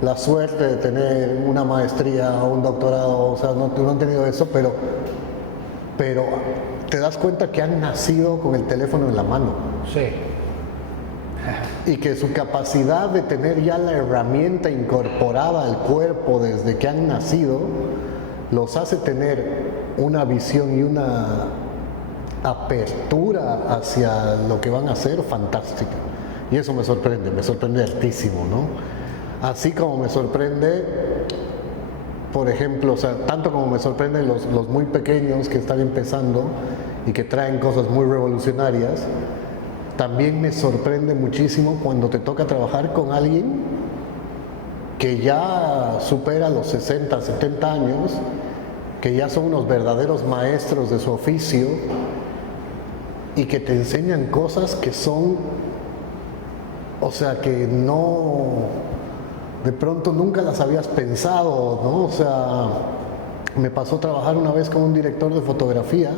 la suerte de tener una maestría o un doctorado, o sea, no han tenido eso, pero te das cuenta que han nacido con el teléfono en la mano. Sí. Y que su capacidad de tener ya la herramienta incorporada al cuerpo desde que han nacido los hace tener una visión y una apertura hacia lo que van a hacer fantástica. Y eso me sorprende hartísimo, ¿no? Así como me sorprende, por ejemplo, o sea, tanto como me sorprenden los muy pequeños que están empezando y que traen cosas muy revolucionarias, también me sorprende muchísimo cuando te toca trabajar con alguien que ya supera los 60, 70 años, que ya son unos verdaderos maestros de su oficio y que te enseñan cosas que son, o sea, que no, de pronto nunca las habías pensado, ¿no? O sea, me pasó trabajar una vez con un director de fotografía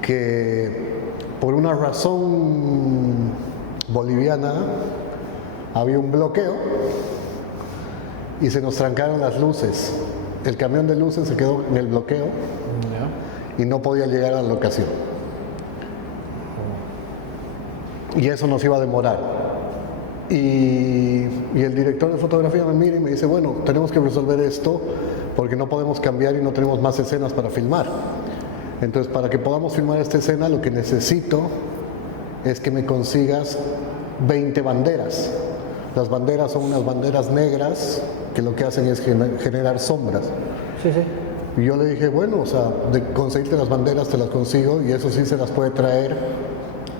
que por una razón boliviana había un bloqueo y se nos trancaron las luces. El camión de luces se quedó en el bloqueo y no podía llegar a la locación. Y eso nos iba a demorar. Y el director de fotografía me mira y me dice, bueno, tenemos que resolver esto porque no podemos cambiar y no tenemos más escenas para filmar. Entonces, para que podamos filmar esta escena, lo que necesito es que me consigas 20 banderas. Las banderas son unas banderas negras que lo que hacen es generar sombras. Sí, sí. Y yo le dije, bueno, o sea, de conseguirte las banderas te las consigo y eso sí se las puede traer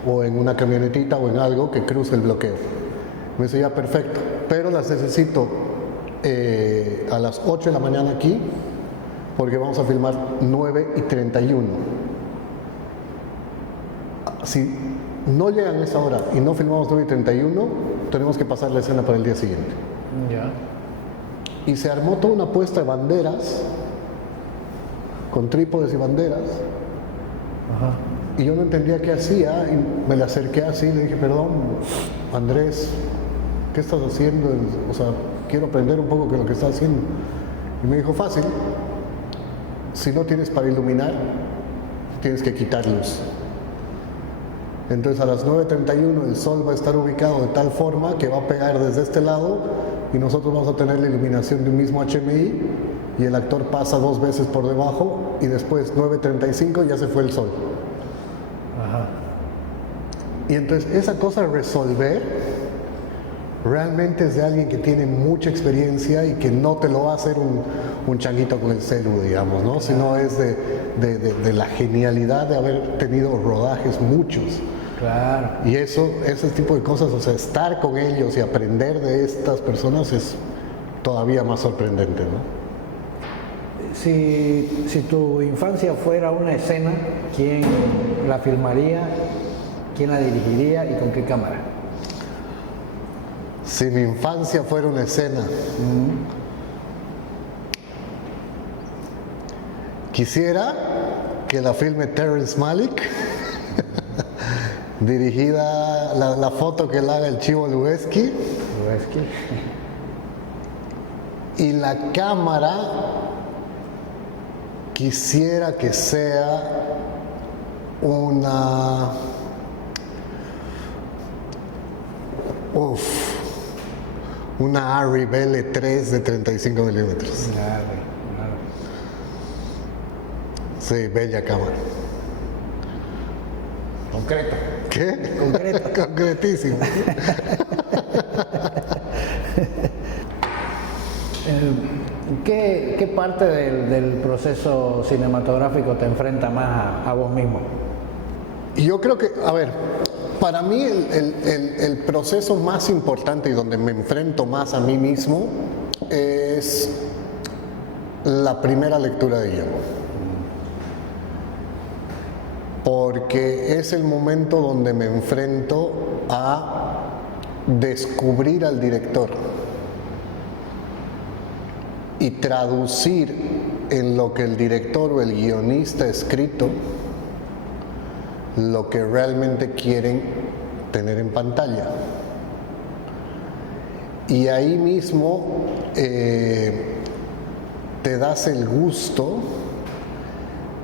o en una camionetita o en algo que cruce el bloqueo. Me dice, ya, perfecto, pero las necesito a las 8 de la mañana aquí porque vamos a filmar 9:31. Si no llegan a esa hora y no filmamos 9:31, tenemos que pasar la escena para el día siguiente. Ya. Y se armó toda una puesta de banderas, con trípodes y banderas. Ajá. Y yo no entendía qué hacía, y me le acerqué así y le dije, perdón, Andrés, ¿qué estás haciendo? O sea, quiero aprender un poco de lo que estás haciendo. Y me dijo, fácil, si no tienes para iluminar, tienes que quitar luz. Entonces a las 9:31 el sol va a estar ubicado de tal forma que va a pegar desde este lado y nosotros vamos a tener la iluminación de un mismo HMI y el actor pasa 2 veces por debajo y después 9:35 ya se fue el sol. Ajá. Y entonces esa cosa de resolver realmente es de alguien que tiene mucha experiencia y que no te lo va a hacer un changuito con el celu, digamos, ¿no? Sino es de la genialidad de haber tenido rodajes muchos. Claro. Y ese tipo de cosas, o sea, estar con ellos y aprender de estas personas es todavía más sorprendente, ¿no? Si tu infancia fuera una escena, ¿quién la filmaría? ¿Quién la dirigiría y con qué cámara? Si mi infancia fuera una escena, quisiera que la filme Terrence Malick, dirigida la foto que la haga el Chivo Lubeski, y la cámara quisiera que sea una Uf, una Arri BL3 de 35 milímetros. Claro. Sí, bella cámara. Concreto. ¿Qué? Concreto. Concretísimo. ¿Qué parte del proceso cinematográfico te enfrenta más a vos mismo? Y yo creo que, a ver, para mí el proceso más importante y donde me enfrento más a mí mismo es la primera lectura de guión. Porque es el momento donde me enfrento a descubrir al director y traducir en lo que el director o el guionista ha escrito lo que realmente quieren tener en pantalla. Y ahí mismo te das el gusto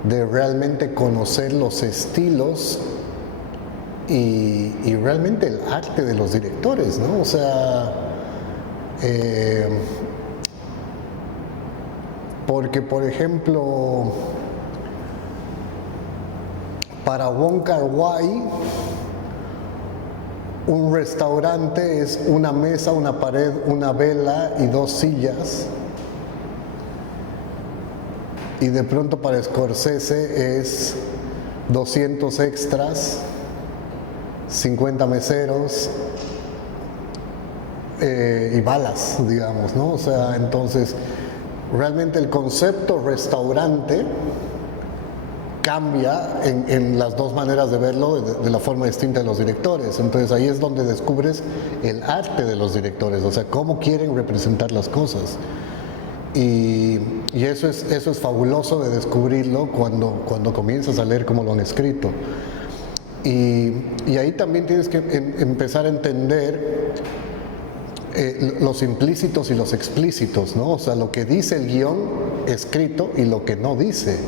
de realmente conocer los estilos y realmente el arte de los directores, ¿no? O sea, porque por ejemplo, para Wong Kar-wai, un restaurante es una mesa, una pared, una vela y 2 sillas. Y de pronto para Scorsese es 200 extras, 50 meseros y balas, digamos, ¿no? O sea, entonces, realmente el concepto restaurante cambia en las dos maneras de verlo de la forma distinta de los directores. Entonces ahí es donde descubres el arte de los directores, o sea, cómo quieren representar las cosas. Y eso es fabuloso de descubrirlo cuando comienzas a leer cómo lo han escrito. Y ahí también tienes que empezar a entender los implícitos y los explícitos, ¿no? O sea, lo que dice el guión escrito y lo que no dice.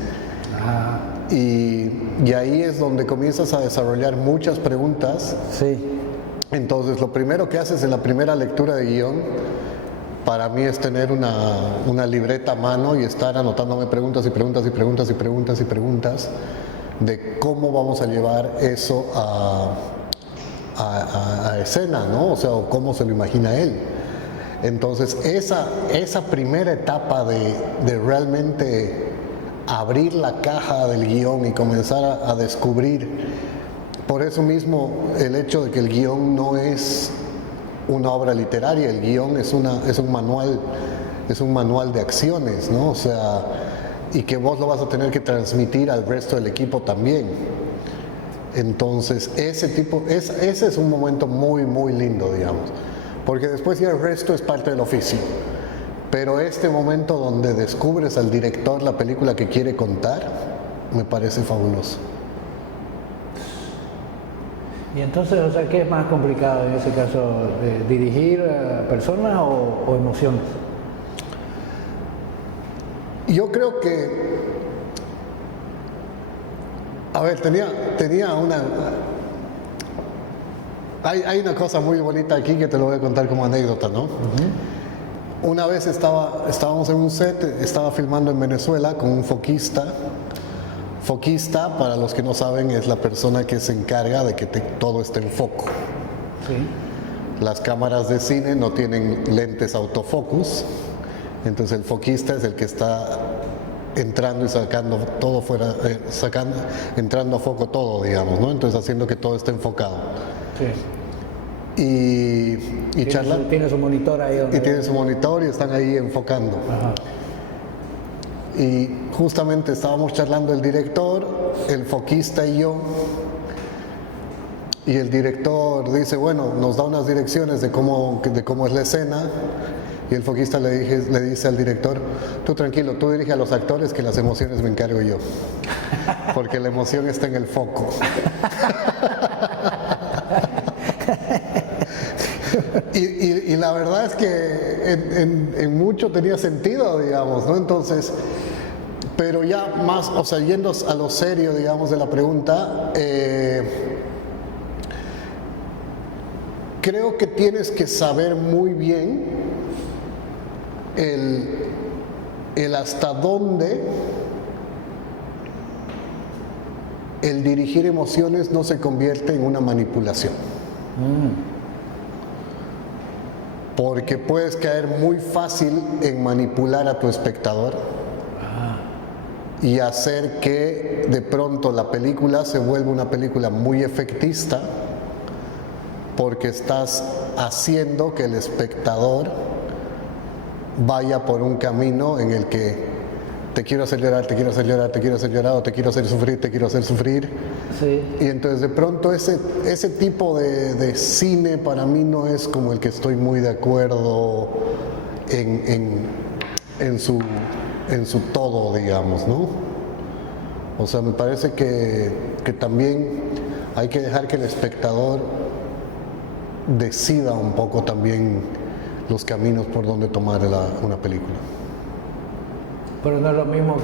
Y ahí es donde comienzas a desarrollar muchas preguntas. Sí. Entonces, lo primero que haces en la primera lectura de guión para mí es tener una libreta a mano y estar anotándome preguntas y preguntas y preguntas y preguntas y preguntas de cómo vamos a llevar eso a escena, ¿no? O sea, o cómo se lo imagina él. Entonces, esa primera etapa de realmente abrir la caja del guión y comenzar a descubrir, por eso mismo el hecho de que el guión no es una obra literaria, el guión es un manual de acciones, ¿no? O sea, y que vos lo vas a tener que transmitir al resto del equipo también. Entonces, ese es un momento muy, muy lindo, digamos, porque después ya el resto es parte del oficio. Pero este momento donde descubres al director la película que quiere contar, me parece fabuloso. Y entonces, o sea, ¿qué es más complicado en ese caso? ¿Dirigir personas o emociones? Yo creo que, a ver, tenía una... Hay una cosa muy bonita aquí que te lo voy a contar como anécdota, ¿no? Una vez estábamos en un set, estaba filmando en Venezuela con un foquista. Foquista, para los que no saben, es la persona que se encarga de que todo esté en foco. Sí. Las cámaras de cine no tienen lentes autofocus, entonces el foquista es el que está entrando y sacando todo fuera, entrando a foco todo, digamos, ¿no? Entonces haciendo que todo esté enfocado. Sí. Y charlan. Tiene su monitor ahí donde... Y tiene su monitor y están ahí enfocando. Ajá. Y justamente estábamos charlando el director, el foquista y yo. Y el director dice, bueno, nos da unas direcciones de cómo es la escena. Y el foquista le dice al director, tú tranquilo, tú dirige a los actores que las emociones me encargo yo. Porque la emoción está en el foco. Y la verdad es que en mucho tenía sentido, digamos, ¿no? Entonces, pero ya más, o sea, yendo a lo serio, digamos, de la pregunta, creo que tienes que saber muy bien el hasta dónde el dirigir emociones no se convierte en una manipulación. Porque puedes caer muy fácil en manipular a tu espectador y hacer que de pronto la película se vuelva una película muy efectista, porque estás haciendo que el espectador vaya por un camino en el que te quiero hacer llorar, te quiero hacer llorar, te quiero hacer llorar, o te quiero hacer sufrir, te quiero hacer sufrir. Sí. Y entonces de pronto ese tipo de cine para mí no es como el que estoy muy de acuerdo en su todo, digamos, ¿no? O sea, me parece que también hay que dejar que el espectador decida un poco también los caminos por donde tomar una película. Pero no es lo mismo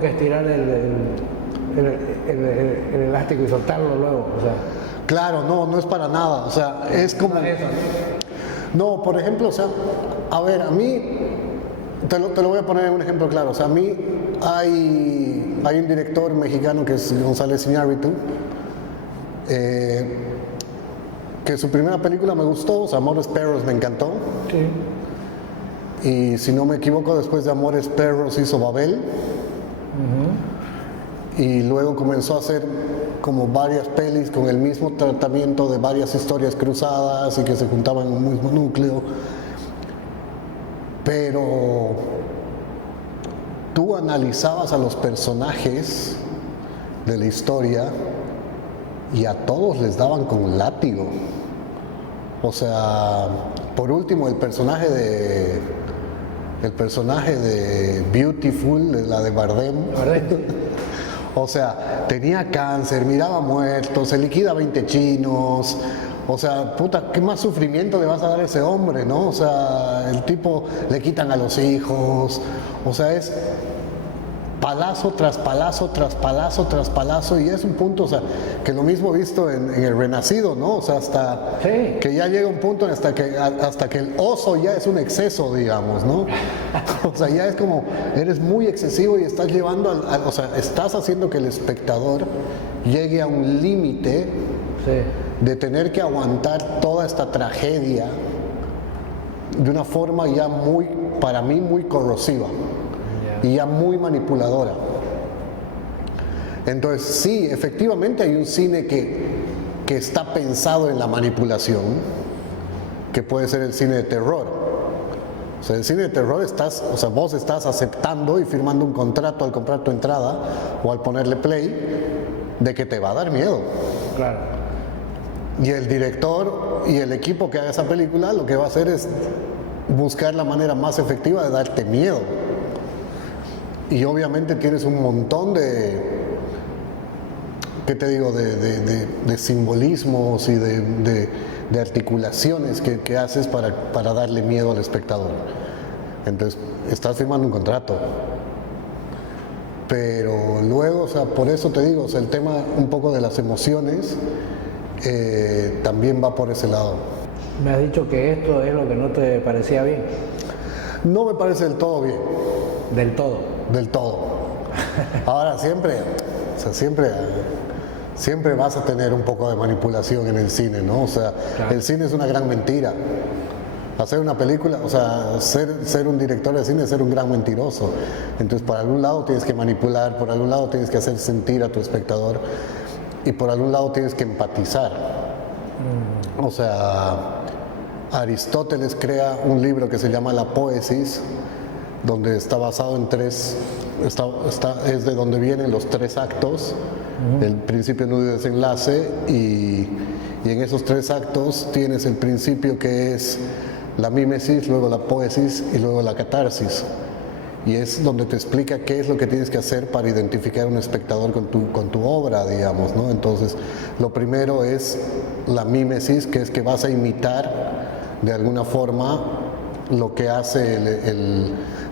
que estirar el elástico y soltarlo luego, o sea. Claro, no es para nada, o sea, es como... No, por ejemplo, o sea, a ver, a mí, te lo voy a poner en un ejemplo claro, o sea, a mí hay un director mexicano que es González Iñárritu, que su primera película me gustó, o sea, Amores Perros me encantó. Sí. Y si no me equivoco, después de Amores Perros hizo Babel. Y luego comenzó a hacer como varias pelis con el mismo tratamiento de varias historias cruzadas y que se juntaban en un mismo núcleo. Pero tú analizabas a los personajes de la historia y a todos les daban con látigo. O sea, por último, el personaje de Beautiful, la de Bardem. O sea, tenía cáncer, miraba muerto, se liquida 20 chinos. O sea, puta, ¿qué más sufrimiento le vas a dar a ese hombre, no? O sea, el tipo le quitan a los hijos. O sea, es palazo tras palazo, tras palazo, tras palazo, y es un punto, o sea, que lo mismo visto en el Renacido, ¿no? O sea, hasta sí, que ya llega un punto hasta que el oso ya es un exceso, digamos, ¿no? O sea, ya es como, eres muy excesivo y estás llevando, o sea, estás haciendo que el espectador llegue a un límite de tener que aguantar toda esta tragedia de una forma ya muy, para mí, muy corrosiva. Y ya muy manipuladora. Entonces, sí, efectivamente hay un cine que está pensado en la manipulación, que puede ser el cine de terror. O sea, el cine de terror vos estás aceptando y firmando un contrato al comprar tu entrada o al ponerle play de que te va a dar miedo. Claro. Y el director y el equipo que haga esa película lo que va a hacer es buscar la manera más efectiva de darte miedo. Y obviamente tienes un montón ¿qué te digo? De simbolismos y de articulaciones que haces para darle miedo al espectador. Entonces, estás firmando un contrato. Pero luego, o sea, por eso te digo, o sea, el tema un poco de las emociones también va por ese lado. Me has dicho que esto es lo que no te parecía bien. No me parece del todo bien. Del todo. Del todo. Ahora siempre vas a tener un poco de manipulación en el cine, ¿no? O sea, claro. El cine es una gran mentira. Hacer una película, o sea, ser un director de cine es ser un gran mentiroso. Entonces, por algún lado tienes que manipular, por algún lado tienes que hacer sentir a tu espectador y por algún lado tienes que empatizar. O sea, Aristóteles crea un libro que se llama La Poesis, donde está basado en es de donde vienen los 3 actos, el principio, nudo y desenlace, y en esos 3 actos tienes el principio que es la mímesis, luego la poesis y luego la catarsis, y es donde te explica qué es lo que tienes que hacer para identificar a un espectador con tu obra, digamos, ¿no? Entonces, lo primero es la mímesis, que es que vas a imitar de alguna forma lo que hace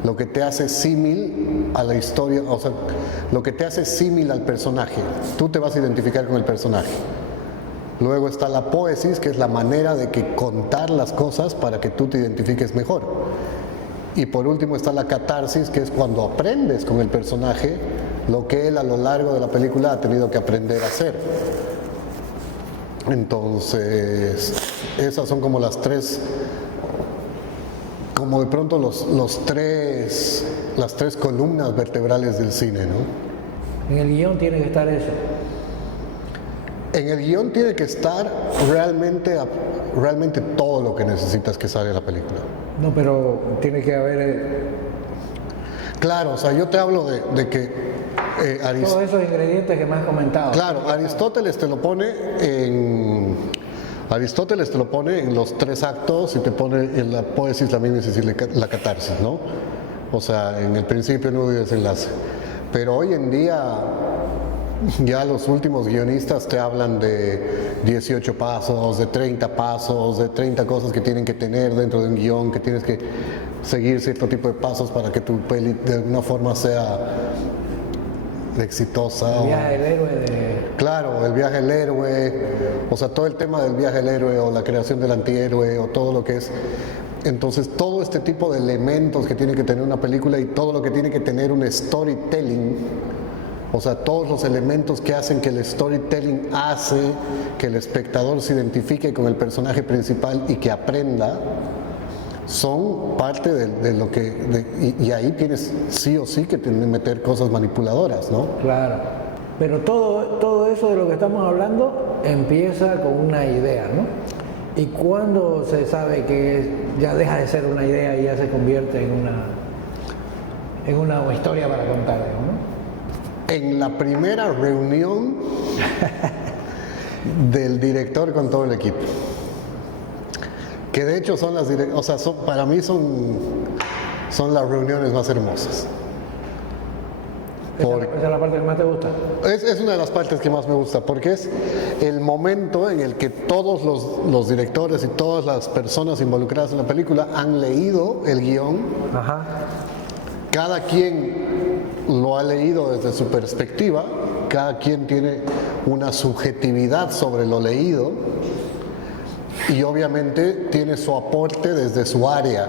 lo que te hace símil a la historia, o sea, lo que te hace símil al personaje. Tú te vas a identificar con el personaje. Luego está la poesis, que es la manera de que contar las cosas para que tú te identifiques mejor. Y por último está la catarsis, que es cuando aprendes con el personaje lo que él a lo largo de la película ha tenido que aprender a hacer. Entonces, esas son como las tres, como de pronto las tres columnas vertebrales del cine, ¿no? En el guión tiene que estar eso. En el guión tiene que estar realmente todo lo que necesitas que salga de la película. No, pero tiene que haber Claro, o sea, yo te hablo de que todos esos ingredientes que me has comentado. Claro, Aristóteles te lo pone en los 3 actos y te pone en la poesis, la mímesis y la catarsis, ¿no? O sea, en el principio, nudo y desenlace. Pero hoy en día ya los últimos guionistas te hablan de 18 pasos, de 30 pasos, de 30 cosas que tienen que tener dentro de un guión, que tienes que seguir cierto tipo de pasos para que tu peli de alguna forma sea exitosa. El viaje del héroe Claro, el viaje del héroe, o sea, todo el tema del viaje del héroe o la creación del antihéroe o todo lo que es. Entonces, todo este tipo de elementos que tiene que tener una película y todo lo que tiene que tener un storytelling, o sea, todos los elementos que hacen que el storytelling hace que el espectador se identifique con el personaje principal y que aprenda, son parte de lo que... y ahí tienes sí o sí que meter cosas manipuladoras, ¿no? Claro. Pero todo eso de lo que estamos hablando empieza con una idea, ¿no? ¿Y cuándo se sabe que ya deja de ser una idea y ya se convierte en una historia para contar, ¿no? En la primera reunión del director con todo el equipo. Que de hecho son las para mí son las reuniones más hermosas. ¿Esa es la parte que más te gusta? Es una de las partes que más me gusta, porque es el momento en el que todos los directores y todas las personas involucradas en la película han leído el guión. Ajá. Cada quien lo ha leído desde su perspectiva, cada quien tiene una subjetividad sobre lo leído y obviamente tiene su aporte desde su área,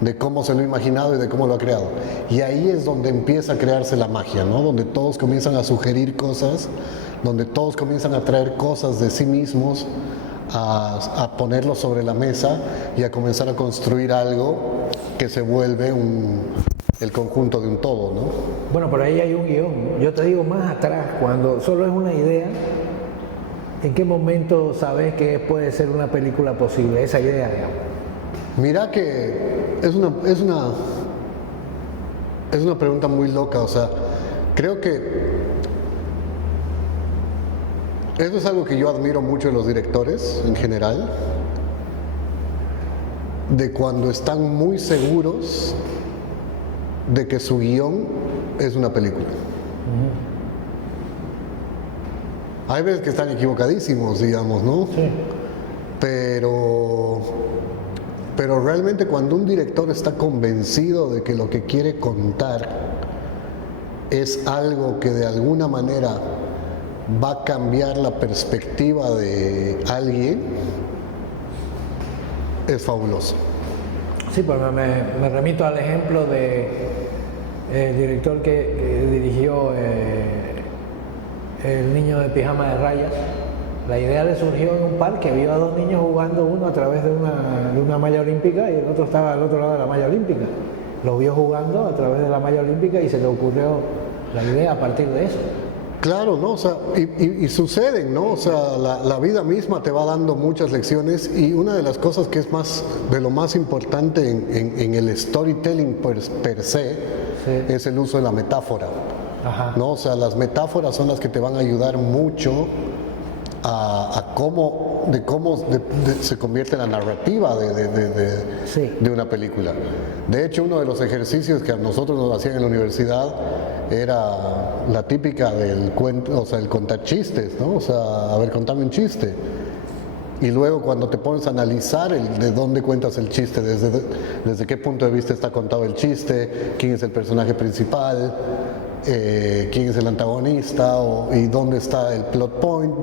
de cómo se lo ha imaginado y de cómo lo ha creado. Y ahí es donde empieza a crearse la magia, ¿no? Donde todos comienzan a sugerir cosas, donde todos comienzan a traer cosas de sí mismos, a ponerlo sobre la mesa y a comenzar a construir algo que se vuelve el conjunto de un todo, ¿no? Bueno, por ahí hay un guión. Yo te digo más atrás, cuando solo es una idea, ¿en qué momento sabes que puede ser una película posible, esa idea, digamos? Mira que es una pregunta muy loca, o sea, creo que eso es algo que yo admiro mucho de los directores en general, de cuando están muy seguros de que su guión es una película. Hay veces que están equivocadísimos, digamos, ¿no? Sí. Pero realmente cuando un director está convencido de que lo que quiere contar es algo que de alguna manera va a cambiar la perspectiva de alguien, es fabuloso. Sí, pues me remito al ejemplo del director que dirigió El niño de pijama de rayas. La idea le surgió en un parque, vio a 2 niños jugando, uno a través de una malla olímpica y el otro estaba al otro lado de la malla olímpica. Lo vio jugando a través de la malla olímpica y se le ocurrió la idea a partir de eso. Claro, ¿no? O sea, y suceden, ¿no? O sea, la vida misma te va dando muchas lecciones y una de las cosas que es de lo más importante en el storytelling per se, sí, es el uso de la metáfora. Ajá. ¿No? O sea, las metáforas son las que te van a ayudar mucho a cómo se convierte la narrativa de una película. De hecho, uno de los ejercicios que a nosotros nos hacían en la universidad era la típica del cuento, o sea, el contar chistes, ¿no? O sea, a ver, contame un chiste. Y luego cuando te pones a analizar de dónde cuentas el chiste, desde qué punto de vista está contado el chiste, quién es el personaje principal, quién es el antagonista y dónde está el plot point,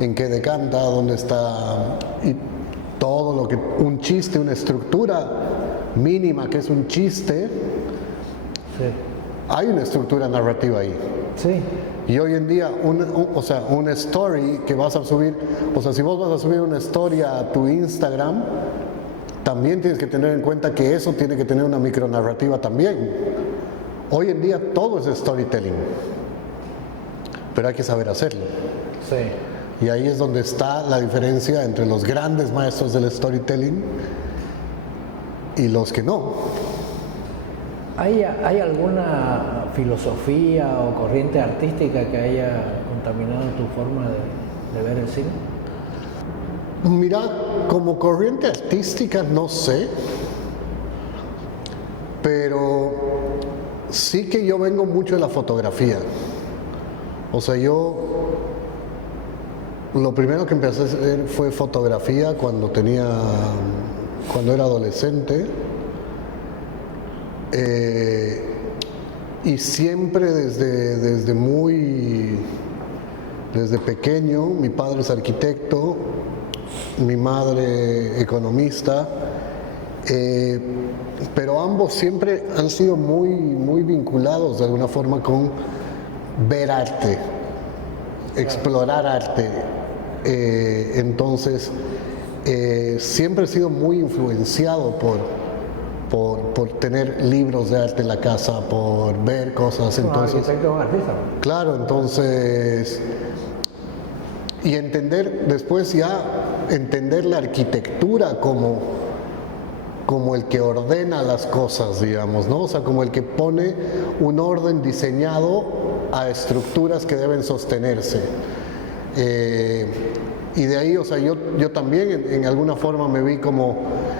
en qué decanta, dónde está, y todo lo que, un chiste, una estructura mínima que es un chiste, Sí. hay una estructura narrativa ahí. Sí. Y hoy en día, una story que vas a subir, o sea, si vos vas a subir una historia a tu Instagram, también tienes que tener en cuenta que eso tiene que tener una micronarrativa también. Hoy en día todo es storytelling, pero hay que saber hacerlo. Sí. Y ahí es donde está la diferencia entre los grandes maestros del storytelling y los que no. ¿Hay alguna filosofía o corriente artística que haya contaminado tu forma de ver el cine? Mira, como corriente artística no sé, pero sí que yo vengo mucho de la fotografía. O sea, lo primero que empecé a hacer fue fotografía cuando era adolescente. Y siempre desde pequeño, mi padre es arquitecto, mi madre economista, pero ambos siempre han sido muy vinculados de alguna forma con ver arte, explorar arte. Entonces, siempre he sido muy influenciado por tener libros de arte en la casa, por ver cosas. Entonces, arquitecto o artista. claro, entonces, y después entender la arquitectura como el que ordena las cosas, digamos, ¿no? O sea, como el que pone un orden diseñado a estructuras que deben sostenerse. Y de ahí, o sea, yo también en alguna forma me vi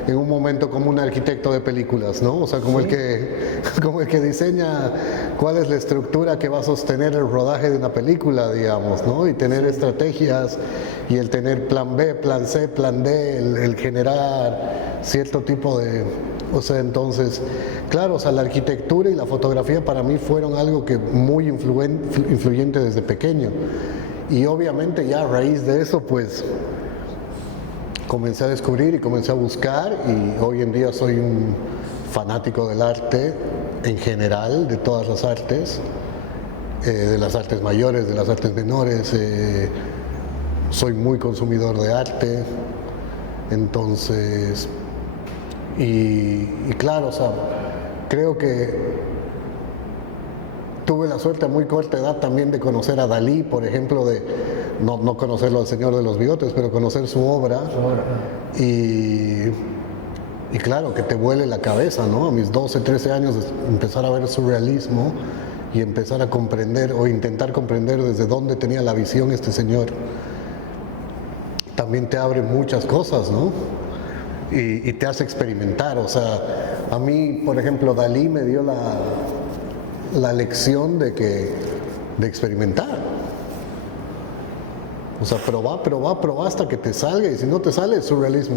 en un momento como un arquitecto de películas, ¿no? O sea, como el que diseña cuál es la estructura que va a sostener el rodaje de una película, digamos, ¿no? Y tener estrategias y el tener plan B, plan C, plan D, el generar cierto tipo de... O sea, entonces, claro, o sea, la arquitectura y la fotografía para mí fueron algo que muy influyente desde pequeño. Y obviamente ya a raíz de eso, pues, comencé a descubrir y comencé a buscar, y hoy en día soy un fanático del arte en general, de todas las artes, de las artes mayores, de las artes menores. Soy muy consumidor de arte, entonces, y claro, o sea, creo que tuve la suerte a muy corta edad también de conocer a Dalí, por ejemplo, no conocerlo al Señor de los Bigotes, pero conocer su obra. Y claro, que te vuele la cabeza, ¿no? A mis 12, 13 años empezar a ver surrealismo y empezar a comprender o intentar comprender desde dónde tenía la visión este señor. También te abre muchas cosas, ¿no? Y te hace experimentar. O sea, a mí, por ejemplo, Dalí me dio la lección de experimentar. O sea, probá hasta que te salga, y si no te sale, es surrealismo.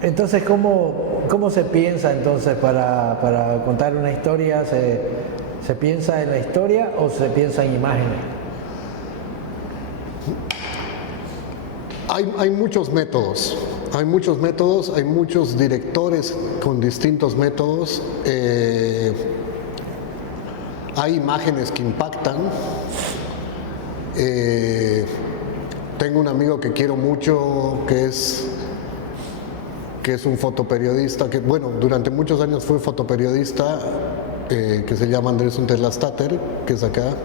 Entonces ¿cómo se piensa entonces para contar una historia? ¿Se piensa en la historia o se piensa en imágenes? Hay muchos métodos, hay muchos directores con distintos métodos. Hay imágenes que impactan. Tengo un amigo que quiero mucho que es un fotoperiodista que, bueno, durante muchos años fue fotoperiodista, que se llama Andrés Unterlastatter, que es acá.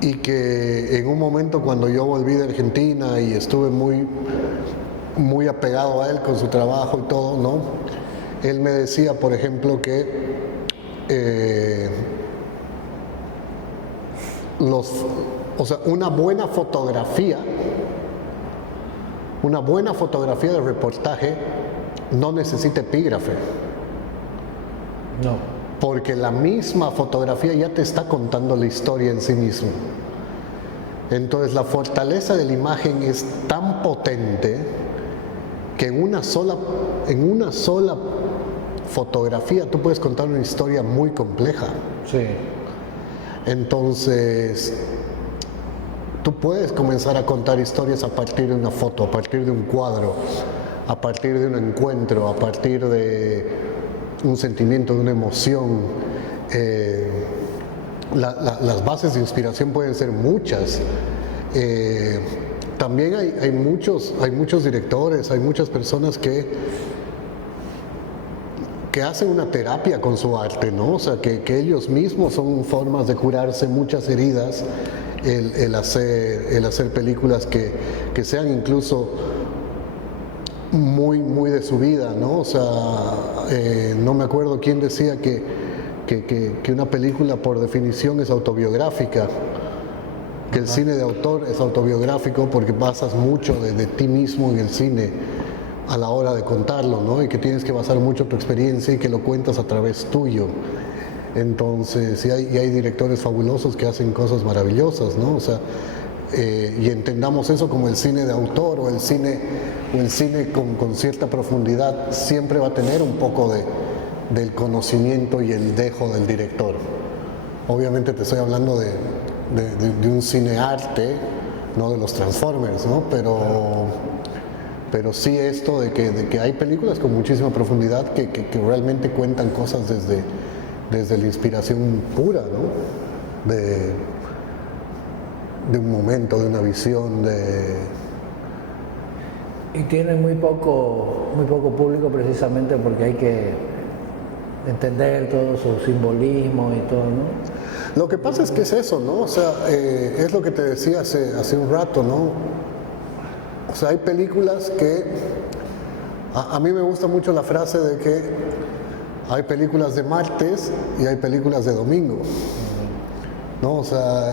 Y que en un momento cuando yo volví de Argentina y estuve muy apegado a él con su trabajo y todo, ¿no? Él me decía, por ejemplo, que una buena fotografía de reportaje no necesita epígrafe. No. Porque la misma fotografía ya te está contando la historia en sí mismo. Entonces la fortaleza de la imagen es tan potente que en una sola fotografía tú puedes contar una historia muy compleja. Sí. Entonces, tú puedes comenzar a contar historias a partir de una foto, a partir de un cuadro, a partir de un encuentro, a partir de un sentimiento, de una emoción. Las bases de inspiración pueden ser muchas. También hay muchos directores, hay muchas personas que hacen una terapia con su arte, ¿no? O sea, que ellos mismos son formas de curarse muchas heridas, el hacer películas que sean incluso muy de su vida, ¿no? O sea, no me acuerdo quién decía que una película por definición es autobiográfica, que el cine de autor es autobiográfico porque basas mucho de ti mismo en el cine a la hora de contarlo, ¿no? Y que tienes que basar mucho tu experiencia y que lo cuentas a través tuyo. Entonces, y hay directores fabulosos que hacen cosas maravillosas, ¿no? O sea, y entendamos eso como el cine de autor o el cine con cierta profundidad siempre va a tener un poco del conocimiento y el dejo del director. Obviamente te estoy hablando de un cinearte, no de los Transformers, ¿no? Pero sí esto de que hay películas con muchísima profundidad que realmente cuentan cosas desde la inspiración pura, ¿no? De un momento, de una visión, Y tienen muy poco público precisamente porque hay que entender todo su simbolismo y todo, ¿no? Lo que pasa es que es eso, ¿no? O sea, es lo que te decía hace un rato, ¿no? O sea, hay películas que... A mí me gusta mucho la frase de que hay películas de martes y hay películas de domingo, ¿no? O sea,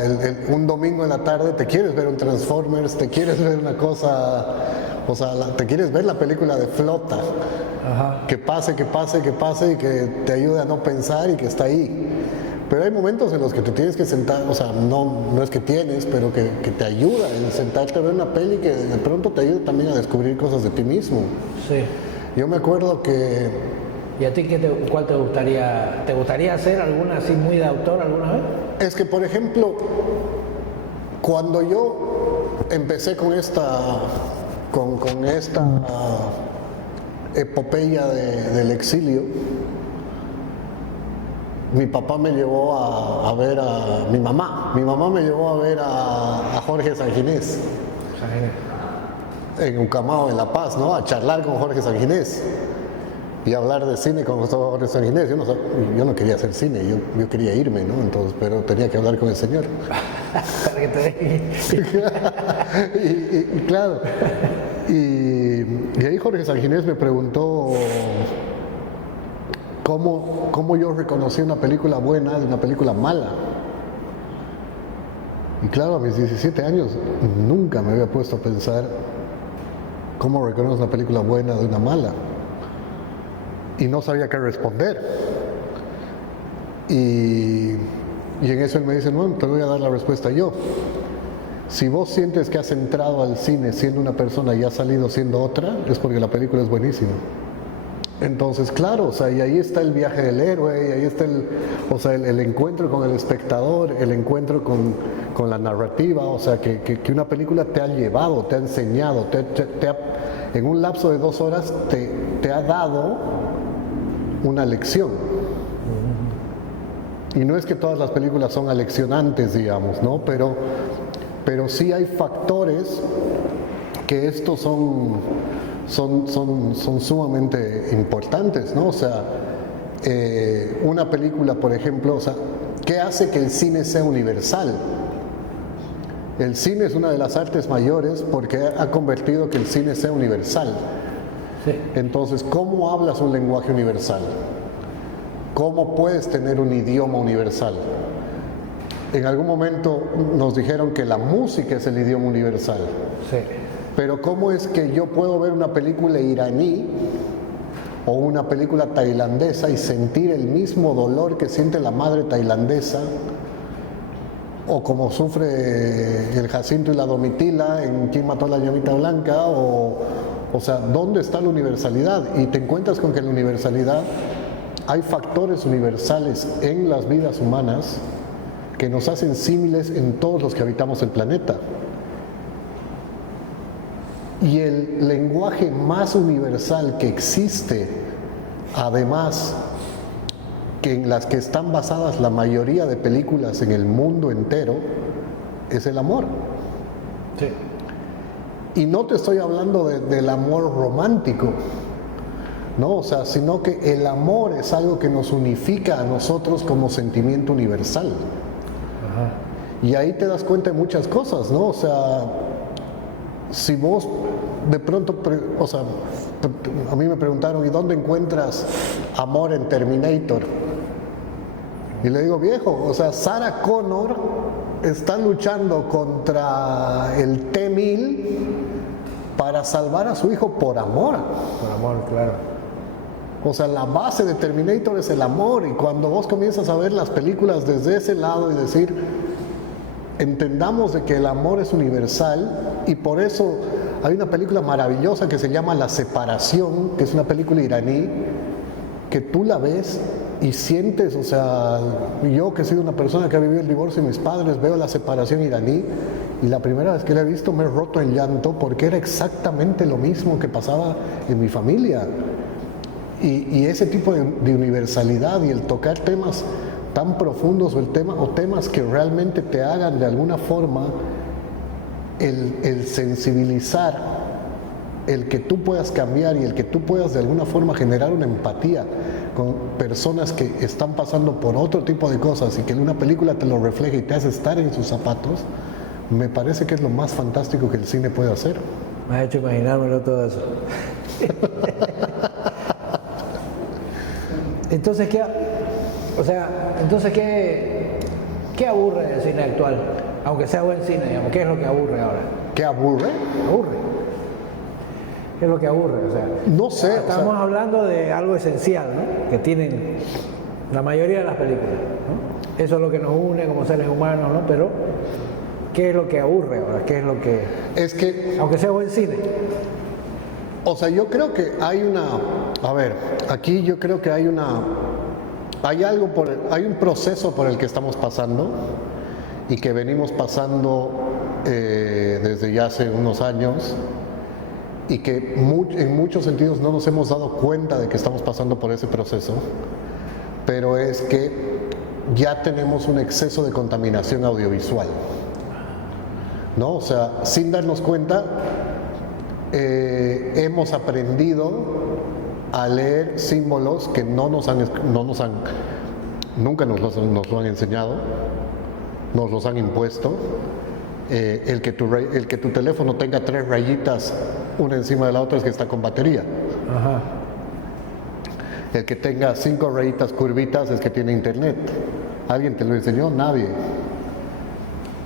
un domingo en la tarde te quieres ver un Transformers, te quieres ver una cosa... O sea, te quieres ver la película de flota. Ajá. Que pase y que te ayude a no pensar y que está ahí. Pero hay momentos en los que te tienes que sentar, o sea, no es que tienes, pero que te ayuda en sentarte a ver una peli que de pronto te ayuda también a descubrir cosas de ti mismo. Sí. Yo me acuerdo que... ¿Y a ti cuál te gustaría? ¿Te gustaría hacer alguna así muy de autor alguna vez? Es que, por ejemplo, cuando yo empecé con esta epopeya del exilio, mi papá me llevó a ver a mi mamá me llevó a ver a Jorge Sanginés en Ucamao, en La Paz, ¿no? A charlar con Jorge Sanginés y hablar de cine con Jorge Sanginés. Yo no quería hacer cine, yo quería irme, ¿no? Entonces, pero tenía que hablar con el señor. Para que te deje. y claro, y ahí Jorge Sanginés me preguntó cómo yo reconocí una película buena de una película mala. Y claro, a mis 17 años nunca me había puesto a pensar cómo reconoces una película buena de una mala. Y no sabía qué responder. Y en eso él me dice, no, te voy a dar la respuesta yo. Si vos sientes que has entrado al cine siendo una persona y has salido siendo otra, es porque la película es buenísima. Entonces, claro, o sea, y ahí está el viaje del héroe, y ahí está el encuentro con el espectador, el encuentro con la narrativa, o sea, que una película te ha llevado, te ha enseñado, en un lapso de 2 horas te ha dado una lección. Y no es que todas las películas son aleccionantes, digamos, ¿no? Pero sí hay factores que estos son sumamente importantes, ¿no? O sea, una película, por ejemplo, o sea, ¿qué hace que el cine sea universal? El cine es una de las artes mayores porque ha convertido que el cine sea universal. Sí. Entonces, ¿cómo hablas un lenguaje universal? ¿Cómo puedes tener un idioma universal? En algún momento nos dijeron que la música es el idioma universal. Sí. Pero ¿cómo es que yo puedo ver una película iraní o una película tailandesa y sentir el mismo dolor que siente la madre tailandesa, o como sufre el Jacinto y la Domitila en ¿Quién mató a la llamita blanca? O sea, ¿dónde está la universalidad? Y te encuentras con que la universalidad hay factores universales en las vidas humanas que nos hacen símiles en todos los que habitamos el planeta. Y el lenguaje más universal que existe, además, que en las que están basadas la mayoría de películas en el mundo entero, es el amor. Sí. Y no te estoy hablando del amor romántico, ¿no? O sea, sino que el amor es algo que nos unifica a nosotros como sentimiento universal. Ajá. Y ahí te das cuenta de muchas cosas, ¿no? O sea, si vos de pronto, o sea, a mí me preguntaron, ¿y dónde encuentras amor en Terminator? Y le digo, viejo, o sea, Sarah Connor está luchando contra el T-1000 para salvar a su hijo por amor. Por amor, claro. O sea, la base de Terminator es el amor, y cuando vos comienzas a ver las películas desde ese lado y decir, entendamos de que el amor es universal, y por eso hay una película maravillosa que se llama La Separación, que es una película iraní, que tú la ves y sientes, o sea, yo que he sido una persona que ha vivido el divorcio de mis padres, veo La Separación iraní, y la primera vez que la he visto me he roto en llanto porque era exactamente lo mismo que pasaba en mi familia. Y ese tipo de universalidad y el tocar temas tan profundos o temas que realmente te hagan de alguna forma el sensibilizar, el que tú puedas cambiar y el que tú puedas de alguna forma generar una empatía con personas que están pasando por otro tipo de cosas y que en una película te lo refleja y te hace estar en sus zapatos, me parece que es lo más fantástico que el cine puede hacer. Me ha hecho imaginármelo todo eso. Entonces, ¿qué aburre del cine actual? Aunque sea buen cine, digamos, ¿qué es lo que aburre ahora? ¿Qué aburre? Aburre. ¿Qué es lo que aburre? O sea, no sé. Estamos hablando de algo esencial, ¿no? Que tienen la mayoría de las películas, ¿no? Eso es lo que nos une como seres humanos, ¿no? Pero, ¿qué es lo que aburre ahora? ¿Qué es lo que...? Es que... Aunque sea buen cine. O sea, yo creo que hay una... A ver, aquí yo creo que hay una... Hay un proceso por el que estamos pasando y que venimos pasando desde ya hace unos años, y que en muchos sentidos no nos hemos dado cuenta de que estamos pasando por ese proceso, pero es que ya tenemos un exceso de contaminación audiovisual, ¿no? O sea, sin darnos cuenta, hemos aprendido a leer símbolos que nunca nos lo han enseñado, nos los han impuesto. El que tu teléfono tenga 3 rayitas una encima de la otra es que está con batería. Ajá. El que tenga 5 rayitas curvitas es que tiene internet. ¿Alguien te lo enseñó? Nadie.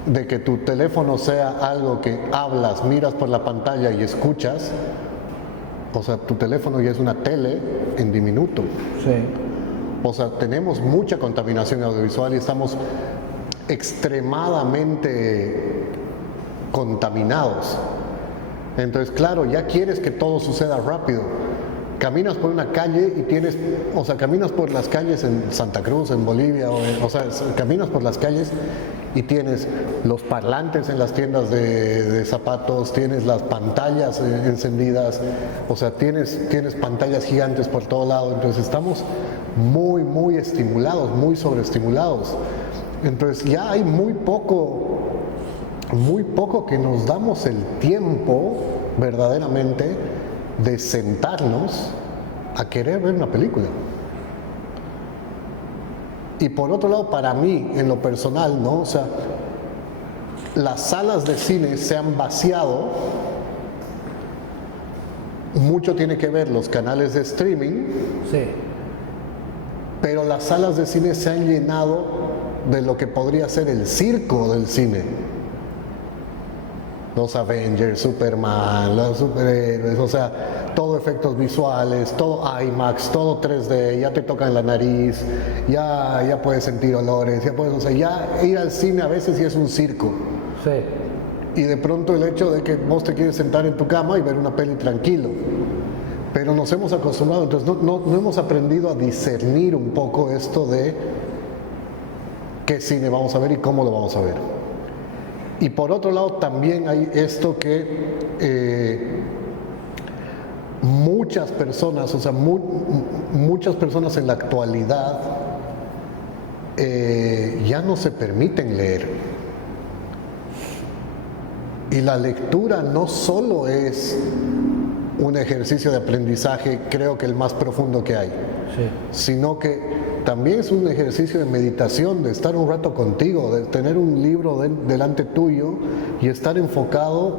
De que tu teléfono sea algo que hablas, miras por la pantalla y escuchas, o sea, tu teléfono ya es una tele en diminuto. Sí. O sea, tenemos mucha contaminación audiovisual y estamos extremadamente contaminados. Entonces, claro, ya quieres que todo suceda rápido. Caminas por una calle y caminas por las calles en Santa Cruz, en Bolivia, caminas por las calles y tienes los parlantes en las tiendas de zapatos, tienes las pantallas encendidas, o sea, tienes pantallas gigantes por todo lado. Entonces estamos muy, muy estimulados, muy sobreestimulados. Entonces ya hay muy poco que nos damos el tiempo verdaderamente de sentarnos a querer ver una película. Y por otro lado, para mí, en lo personal, ¿no? O sea, las salas de cine se han vaciado. Mucho tiene que ver los canales de streaming. Sí. Pero las salas de cine se han llenado de lo que podría ser el circo del cine. Los Avengers, Superman, los superhéroes, o sea, todo efectos visuales, todo IMAX, todo 3D, ya te tocan la nariz, ya puedes sentir olores, ya ir al cine a veces ya es un circo. Sí. Y de pronto el hecho de que vos te quieres sentar en tu cama y ver una peli tranquilo. Pero nos hemos acostumbrado, entonces no hemos aprendido a discernir un poco esto de qué cine vamos a ver y cómo lo vamos a ver. Y por otro lado también hay esto que muchas personas, o sea, muchas personas en la actualidad ya no se permiten leer. Y la lectura no solo es un ejercicio de aprendizaje, creo que el más profundo que hay, sí, sino que también es un ejercicio de meditación, de estar un rato contigo, de tener un libro delante tuyo y estar enfocado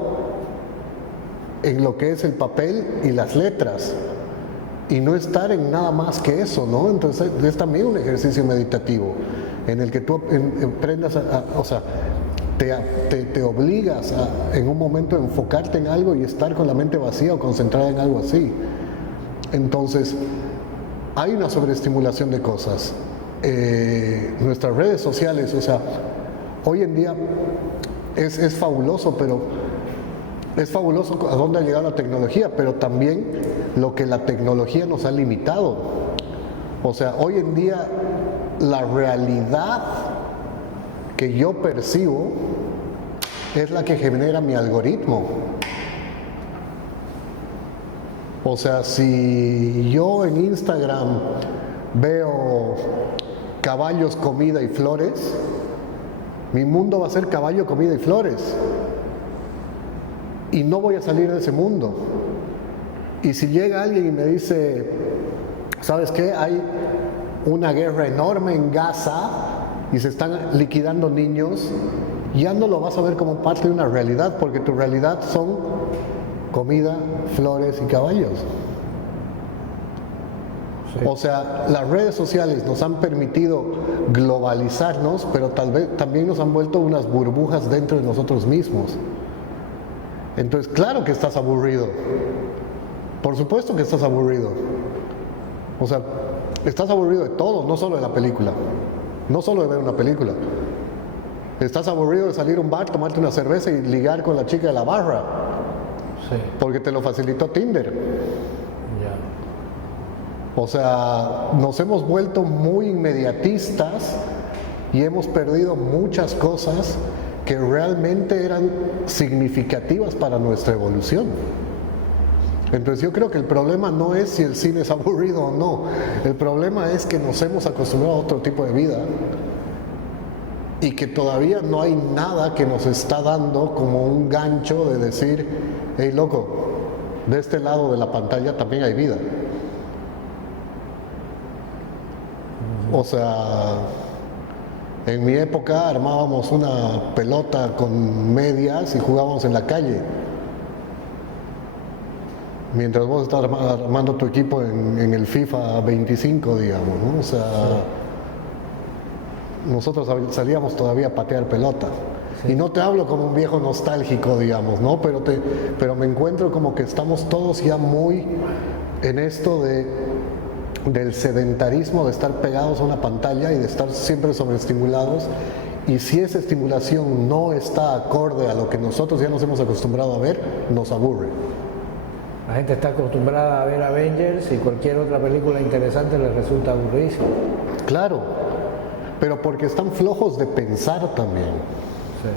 en lo que es el papel y las letras y no estar en nada más que eso, ¿no? Entonces es también un ejercicio meditativo en el que tú aprendas o sea, te obligas en un momento a enfocarte en algo y estar con la mente vacía o concentrada en algo así. Entonces hay una sobreestimulación de cosas. Nuestras redes sociales, o sea, hoy en día es fabuloso, pero es fabuloso a dónde ha llegado la tecnología, pero también lo que la tecnología nos ha limitado. O sea, hoy en día la realidad que yo percibo es la que genera mi algoritmo. O sea, si yo en Instagram veo caballos, comida y flores, mi mundo va a ser caballo, comida y flores. Y no voy a salir de ese mundo. Y si llega alguien y me dice, ¿sabes qué? Hay una guerra enorme en Gaza y se están liquidando niños, ya no lo vas a ver como parte de una realidad, porque tu realidad son comida, flores y caballos. Sí. O sea, las redes sociales nos han permitido globalizarnos, pero tal vez también nos han vuelto unas burbujas dentro de nosotros mismos. Entonces, claro que estás aburrido. Por supuesto que estás aburrido. O sea, estás aburrido de todo, no solo de la película. No solo de ver una película. Estás aburrido de salir a un bar, tomarte una cerveza y ligar con la chica de la barra. Sí. Porque te lo facilitó Tinder. Yeah. O sea, nos hemos vuelto muy inmediatistas y hemos perdido muchas cosas que realmente eran significativas para nuestra evolución. Entonces yo creo que el problema no es si el cine es aburrido o no, el problema es que nos hemos acostumbrado a otro tipo de vida y que todavía no hay nada que nos está dando como un gancho de decir, hey loco, de este lado de la pantalla también hay vida. O sea, en mi época armábamos una pelota con medias y jugábamos en la calle. Mientras vos estás armando tu equipo en el FIFA 25, digamos, ¿no? O sea, sí, nosotros salíamos todavía a patear pelota. Sí. Y no te hablo como un viejo nostálgico, digamos, ¿no? Pero me encuentro como que estamos todos ya muy en esto del sedentarismo, de estar pegados a una pantalla y de estar siempre sobreestimulados. Y si esa estimulación no está acorde a lo que nosotros ya nos hemos acostumbrado a ver, nos aburre. La gente está acostumbrada a ver Avengers y cualquier otra película interesante les resulta aburridísima. Claro, pero porque están flojos de pensar también. Sí.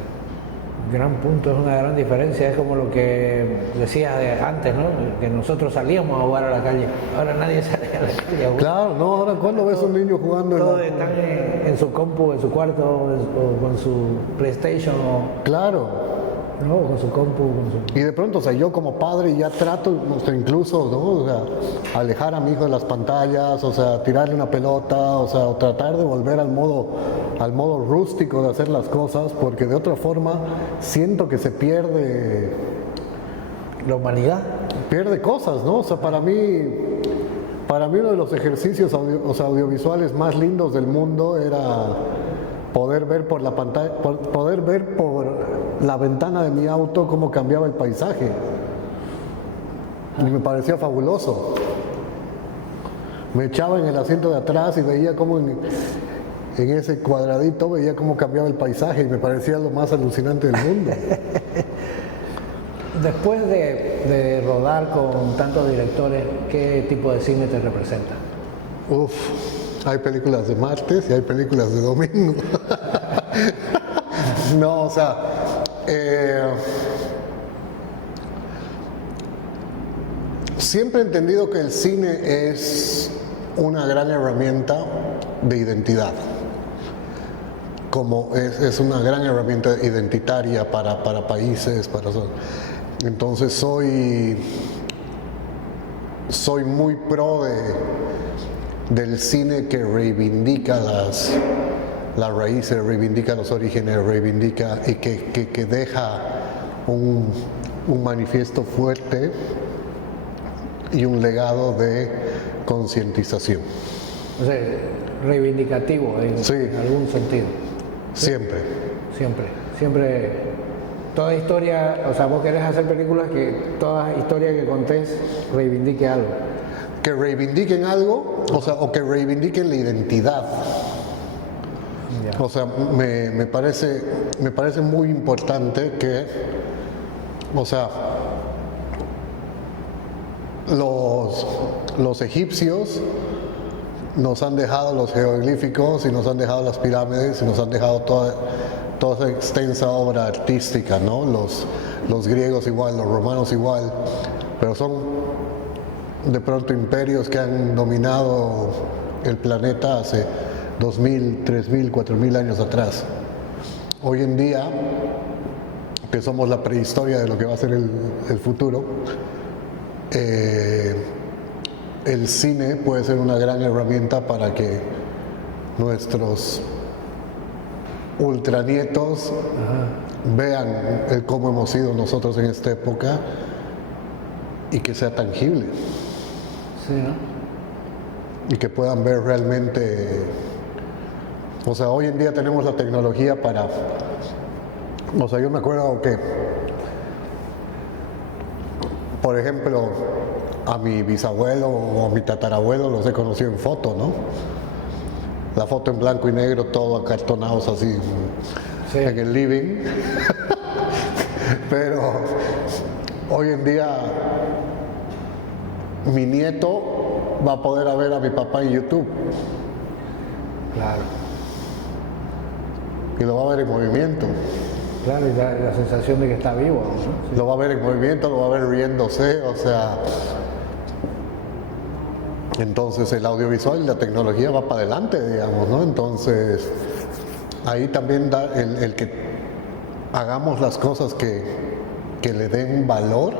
Gran punto, es una gran diferencia. Es como lo que decías antes, ¿no? Que nosotros salíamos a jugar a la calle. Ahora nadie sale a la calle a jugar. Claro, no, ahora ¿cuándo ves un niño jugando? Todos están en su compu, en su cuarto, o con su PlayStation. Claro. ¿No? Con su compu, Y de pronto, o sea, yo como padre ya trato, o sea, incluso, ¿no? O sea, alejar a mi hijo de las pantallas, o sea, tirarle una pelota, o sea, o tratar de volver al modo rústico de hacer las cosas, porque de otra forma siento que se pierde la humanidad. Pierde cosas, ¿no? O sea, para mí uno de los ejercicios audiovisuales más lindos del mundo era poder ver por la pantalla, poder ver por la ventana de mi auto cómo cambiaba el paisaje. Y me parecía fabuloso. Me echaba en el asiento de atrás y veía cómo en ese cuadradito veía cómo cambiaba el paisaje y me parecía lo más alucinante del mundo. Después de rodar con tantos directores, ¿qué tipo de cine te representa? Uf, hay películas de martes y hay películas de domingo. No, o sea, siempre he entendido que el cine es una gran herramienta de identidad. Como es una gran herramienta identitaria para países, entonces soy muy pro del cine que reivindica las raíces, reivindica los orígenes, reivindica y que deja un manifiesto fuerte y un legado de concientización. O sea, reivindicativo Sí. en algún sentido. Siempre. Siempre. Toda historia, o sea, vos querés hacer películas que toda historia que contés reivindique algo. Que reivindiquen algo, o sea, o que reivindiquen la identidad. Ya. O sea, me parece muy importante que, o sea, los egipcios nos han dejado los jeroglíficos y nos han dejado las pirámides y nos han dejado toda esa extensa obra artística, ¿no? Los griegos igual, los romanos igual, pero son de pronto imperios que han dominado el planeta hace 2000, 3000, 4000 años atrás. Hoy en día, que somos la prehistoria de lo que va a ser el futuro, el cine puede ser una gran herramienta para que nuestros ultranietos vean cómo hemos sido nosotros en esta época y que sea tangible. Sí, ¿no? Y que puedan ver realmente, o sea, hoy en día tenemos la tecnología para, o sea, yo me acuerdo que, por ejemplo, a mi bisabuelo o a mi tatarabuelo los he conocido en foto, ¿no? La foto en blanco y negro, todo acartonados así Sí. en el living. Pero hoy en día mi nieto va a poder ver a mi papá en YouTube Claro. y lo va a ver en movimiento. Claro, y la sensación de que está vivo, ¿no? Sí. Lo va a ver en movimiento, lo va a ver riéndose, o sea. Entonces el audiovisual y la tecnología va para adelante, digamos, ¿no? Entonces ahí también da el que hagamos las cosas que le den valor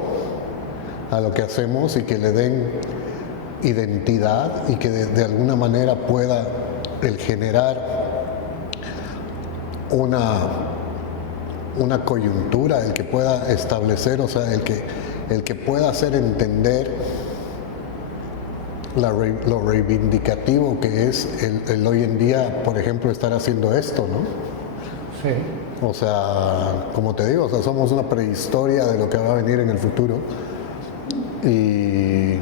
a lo que hacemos y que le den identidad y que de alguna manera pueda el generar una coyuntura, el que pueda establecer, o sea, el que pueda hacer entender lo reivindicativo que es el hoy en día, por ejemplo, estar haciendo esto, ¿no? Sí. O sea, como te digo, o sea, somos una prehistoria de lo que va a venir en el futuro y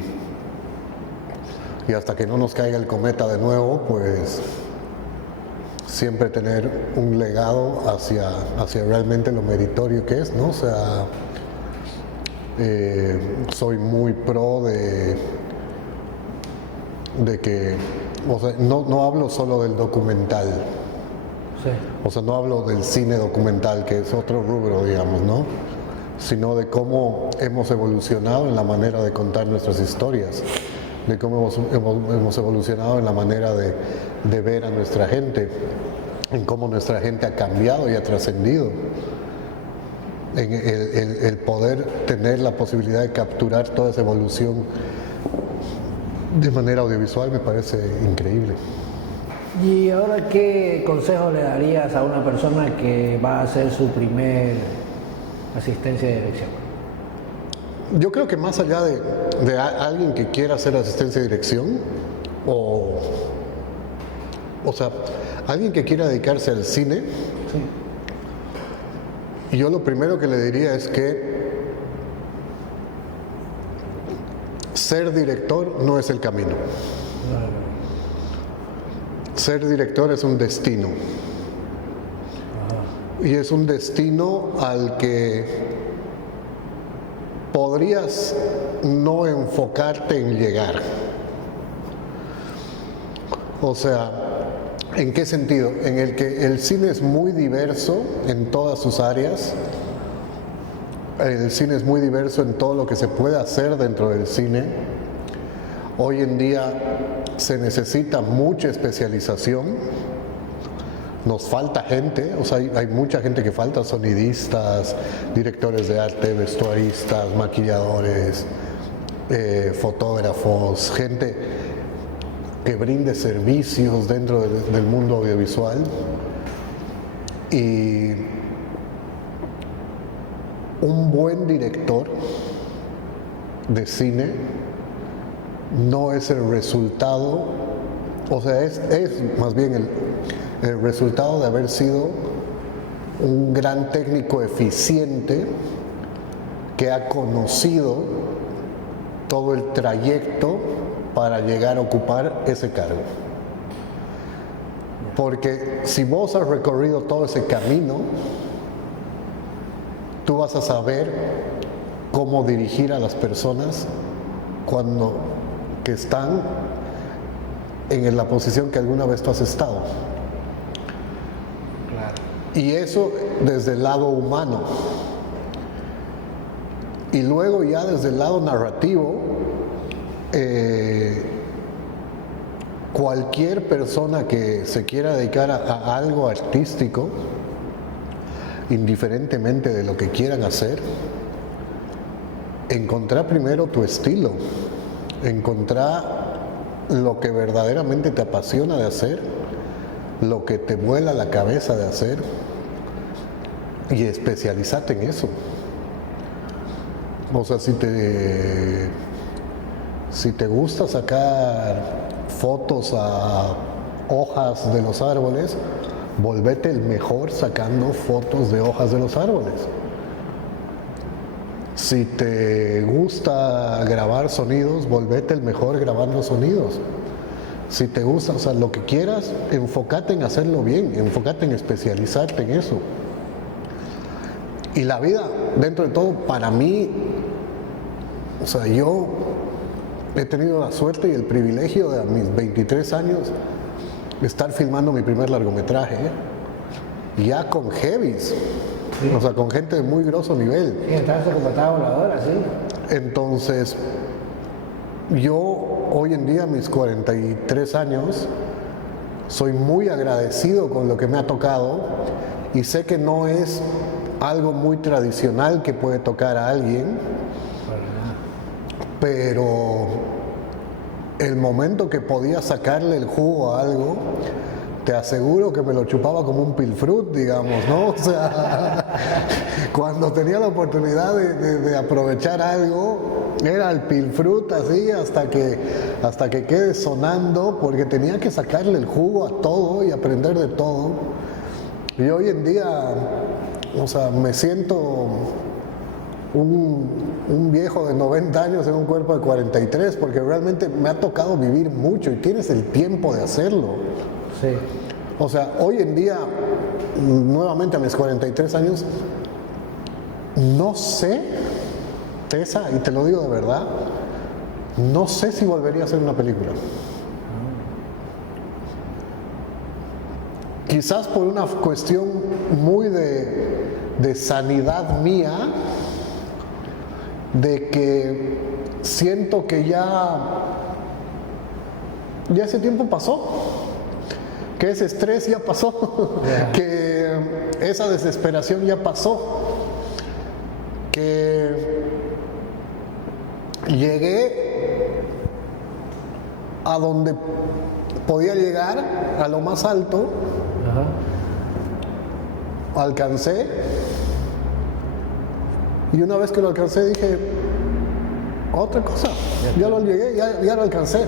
hasta que no nos caiga el cometa de nuevo, pues siempre tener un legado hacia realmente lo meritorio que es, ¿no? O sea, soy muy pro de que, o sea, no hablo solo del documental, Sí. o sea, no hablo del cine documental, que es otro rubro, digamos, ¿no? Sino de cómo hemos evolucionado en la manera de contar nuestras historias, de cómo hemos evolucionado en la manera de ver a nuestra gente, en cómo nuestra gente ha cambiado y ha trascendido, en el poder tener la posibilidad de capturar toda esa evolución de manera audiovisual me parece increíble. ¿Y ahora qué consejo le darías a una persona que va a hacer su primer asistencia de dirección? Yo creo que más allá de alguien que quiera hacer asistencia de dirección, o sea, alguien que quiera dedicarse al cine, Sí. yo lo primero que le diría es que ser director no es el camino. Ser director es un destino. Y es un destino al que podrías no enfocarte en llegar. O sea, ¿en qué sentido? En el que el cine es muy diverso en todas sus áreas. El cine es muy diverso en todo lo que se puede hacer dentro del cine. Hoy en día se necesita mucha especialización. Nos falta gente, o sea, hay mucha gente que falta, sonidistas, directores de arte, vestuaristas, maquilladores, fotógrafos, gente que brinde servicios dentro del mundo audiovisual. Y un buen director de cine no es el resultado, o sea, es más bien el resultado de haber sido un gran técnico eficiente que ha conocido todo el trayecto para llegar a ocupar ese cargo. Porque si vos has recorrido todo ese camino, tú vas a saber cómo dirigir a las personas que están en la posición que alguna vez tú has estado. Claro. Y eso desde el lado humano. Y luego ya desde el lado narrativo, cualquier persona que se quiera dedicar a algo artístico, indiferentemente de lo que quieran hacer, encontrar primero tu estilo, encontrar lo que verdaderamente te apasiona de hacer, lo que te vuela la cabeza de hacer y especializarte en eso. O sea, si te gusta sacar fotos a hojas de los árboles, volvete el mejor sacando fotos de hojas de los árboles. Si te gusta grabar sonidos, volvete el mejor grabando sonidos. Si te gusta, o sea, lo que quieras, enfócate en hacerlo bien, enfócate en especializarte en eso. Y la vida, dentro de todo, para mí, o sea, yo he tenido la suerte y el privilegio de a mis 23 años estar filmando mi primer largometraje, ya con heavies, sí. O sea, con gente de muy grosso nivel. Sí, estás como estaba voladora, sí. Entonces, yo hoy en día, a mis 43 años, soy muy agradecido con lo que me ha tocado y sé que no es algo muy tradicional que puede tocar a alguien, pero el momento que podía sacarle el jugo a algo, te aseguro que me lo chupaba como un pilfrut, digamos, ¿no? O sea, cuando tenía la oportunidad de aprovechar algo, era el pilfrut así hasta que quede sonando, porque tenía que sacarle el jugo a todo y aprender de todo. Y hoy en día, o sea, me siento un viejo de 90 años en un cuerpo de 43, porque realmente me ha tocado vivir mucho y tienes el tiempo de hacerlo. Sí. O sea, hoy en día, nuevamente a mis 43 años, no sé, Tessa, y te lo digo de verdad, no sé si volvería a hacer una película. Quizás por una cuestión muy de sanidad mía, de que siento que ya ese tiempo pasó, que ese estrés ya pasó, yeah. Que esa desesperación ya pasó, que llegué a donde podía llegar, a lo más alto. Uh-huh. Alcancé, y una vez que lo alcancé dije, otra cosa, ya lo llegué, ya lo alcancé.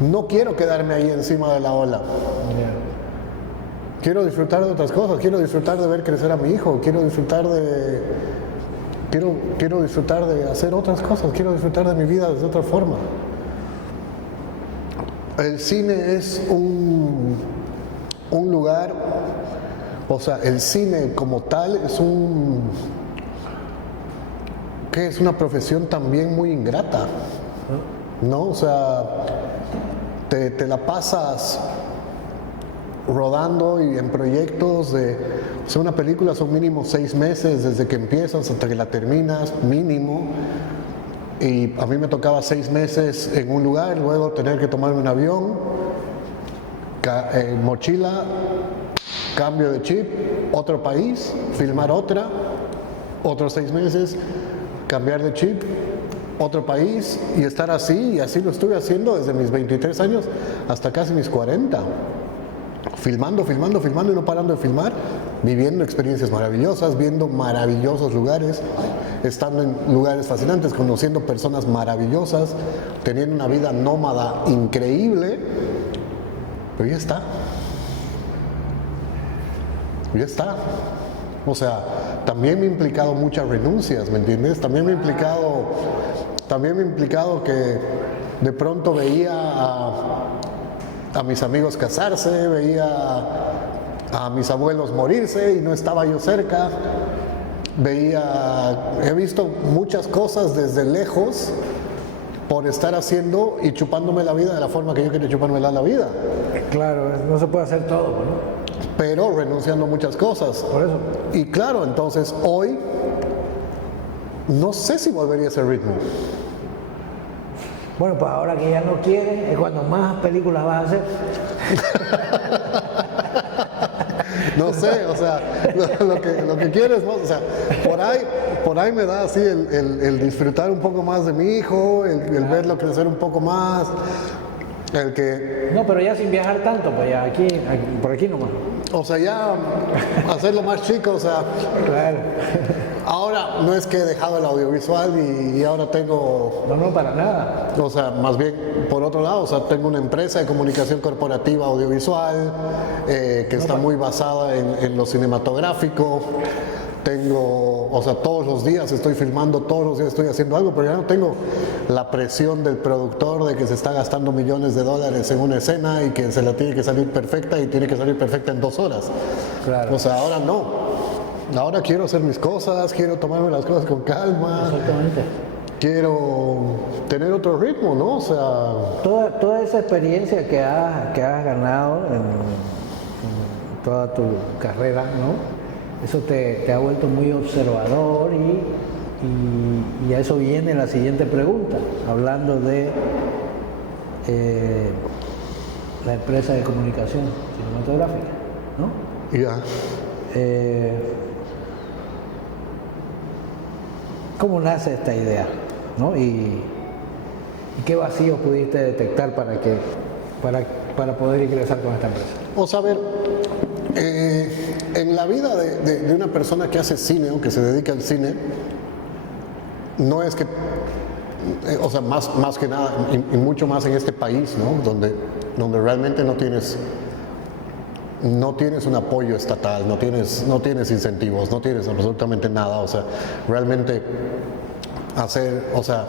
No quiero quedarme ahí encima de la ola. Yeah. Quiero disfrutar de otras cosas, quiero disfrutar de ver crecer a mi hijo, quiero disfrutar de hacer otras cosas, quiero disfrutar de mi vida de otra forma. El cine es un lugar, o sea, el cine como tal es que es una profesión también muy ingrata, ¿no? O sea, te la pasas rodando y en proyectos de, o sea, una película son mínimo 6 meses desde que empiezas hasta que la terminas, mínimo. Y a mí me tocaba 6 meses en un lugar, luego tener que tomarme un avión, mochila, cambio de chip, otro país, filmar otros 6 meses, cambiar de chip, otro país y estar así, y así lo estuve haciendo desde mis 23 años hasta casi mis 40. Filmando y no parando de filmar, viviendo experiencias maravillosas, viendo maravillosos lugares, estando en lugares fascinantes, conociendo personas maravillosas, teniendo una vida nómada increíble, pero ya está. Ya está. O sea, también me ha implicado muchas renuncias, ¿me entiendes? También me ha implicado que de pronto veía a mis amigos casarse, veía a mis abuelos morirse y no estaba yo cerca. He visto muchas cosas desde lejos por estar haciendo y chupándome la vida de la forma que yo quería chuparme la vida. Claro, no se puede hacer todo, ¿no? Pero renunciando a muchas cosas. Por eso. Y claro, entonces hoy no sé si volvería a ese ritmo. Bueno, pues ahora que ya no quieres, es cuando más películas vas a hacer. No sé, o sea, lo que quieres, ¿no? O sea, por ahí me da así el disfrutar un poco más de mi hijo, el verlo crecer un poco más, el que... No, pero ya sin viajar tanto, pues ya aquí por aquí nomás. O sea, ya hacerlo más chico, o sea... Claro. Ahora no es que he dejado el audiovisual y ahora tengo... No, para nada. O sea, más bien, por otro lado, o sea, tengo una empresa de comunicación corporativa audiovisual que está muy basada en lo cinematográfico. O sea, todos los días estoy filmando, todos los días estoy haciendo algo, pero ya no tengo la presión del productor de que se está gastando millones de dólares en una escena y que se la tiene que salir perfecta y tiene que salir perfecta en 2 horas. Claro. O sea, ahora no. Ahora quiero hacer mis cosas, quiero tomarme las cosas con calma. Exactamente. Quiero tener otro ritmo, ¿no? O sea... Toda esa experiencia que has ganado en toda tu carrera, ¿no? Eso te ha vuelto muy observador y a eso viene la siguiente pregunta, hablando de la empresa de comunicación cinematográfica, ¿no? Ya. ¿Cómo nace esta idea? ¿No? ¿Y qué vacíos pudiste detectar para poder ingresar con esta empresa? O sea, a ver, en la vida de una persona que hace cine o que se dedica al cine, no es que, o sea, más que nada, y mucho más en este país, ¿no? Donde realmente no tienes un apoyo estatal, no tienes incentivos, no tienes absolutamente nada, o sea, realmente o sea,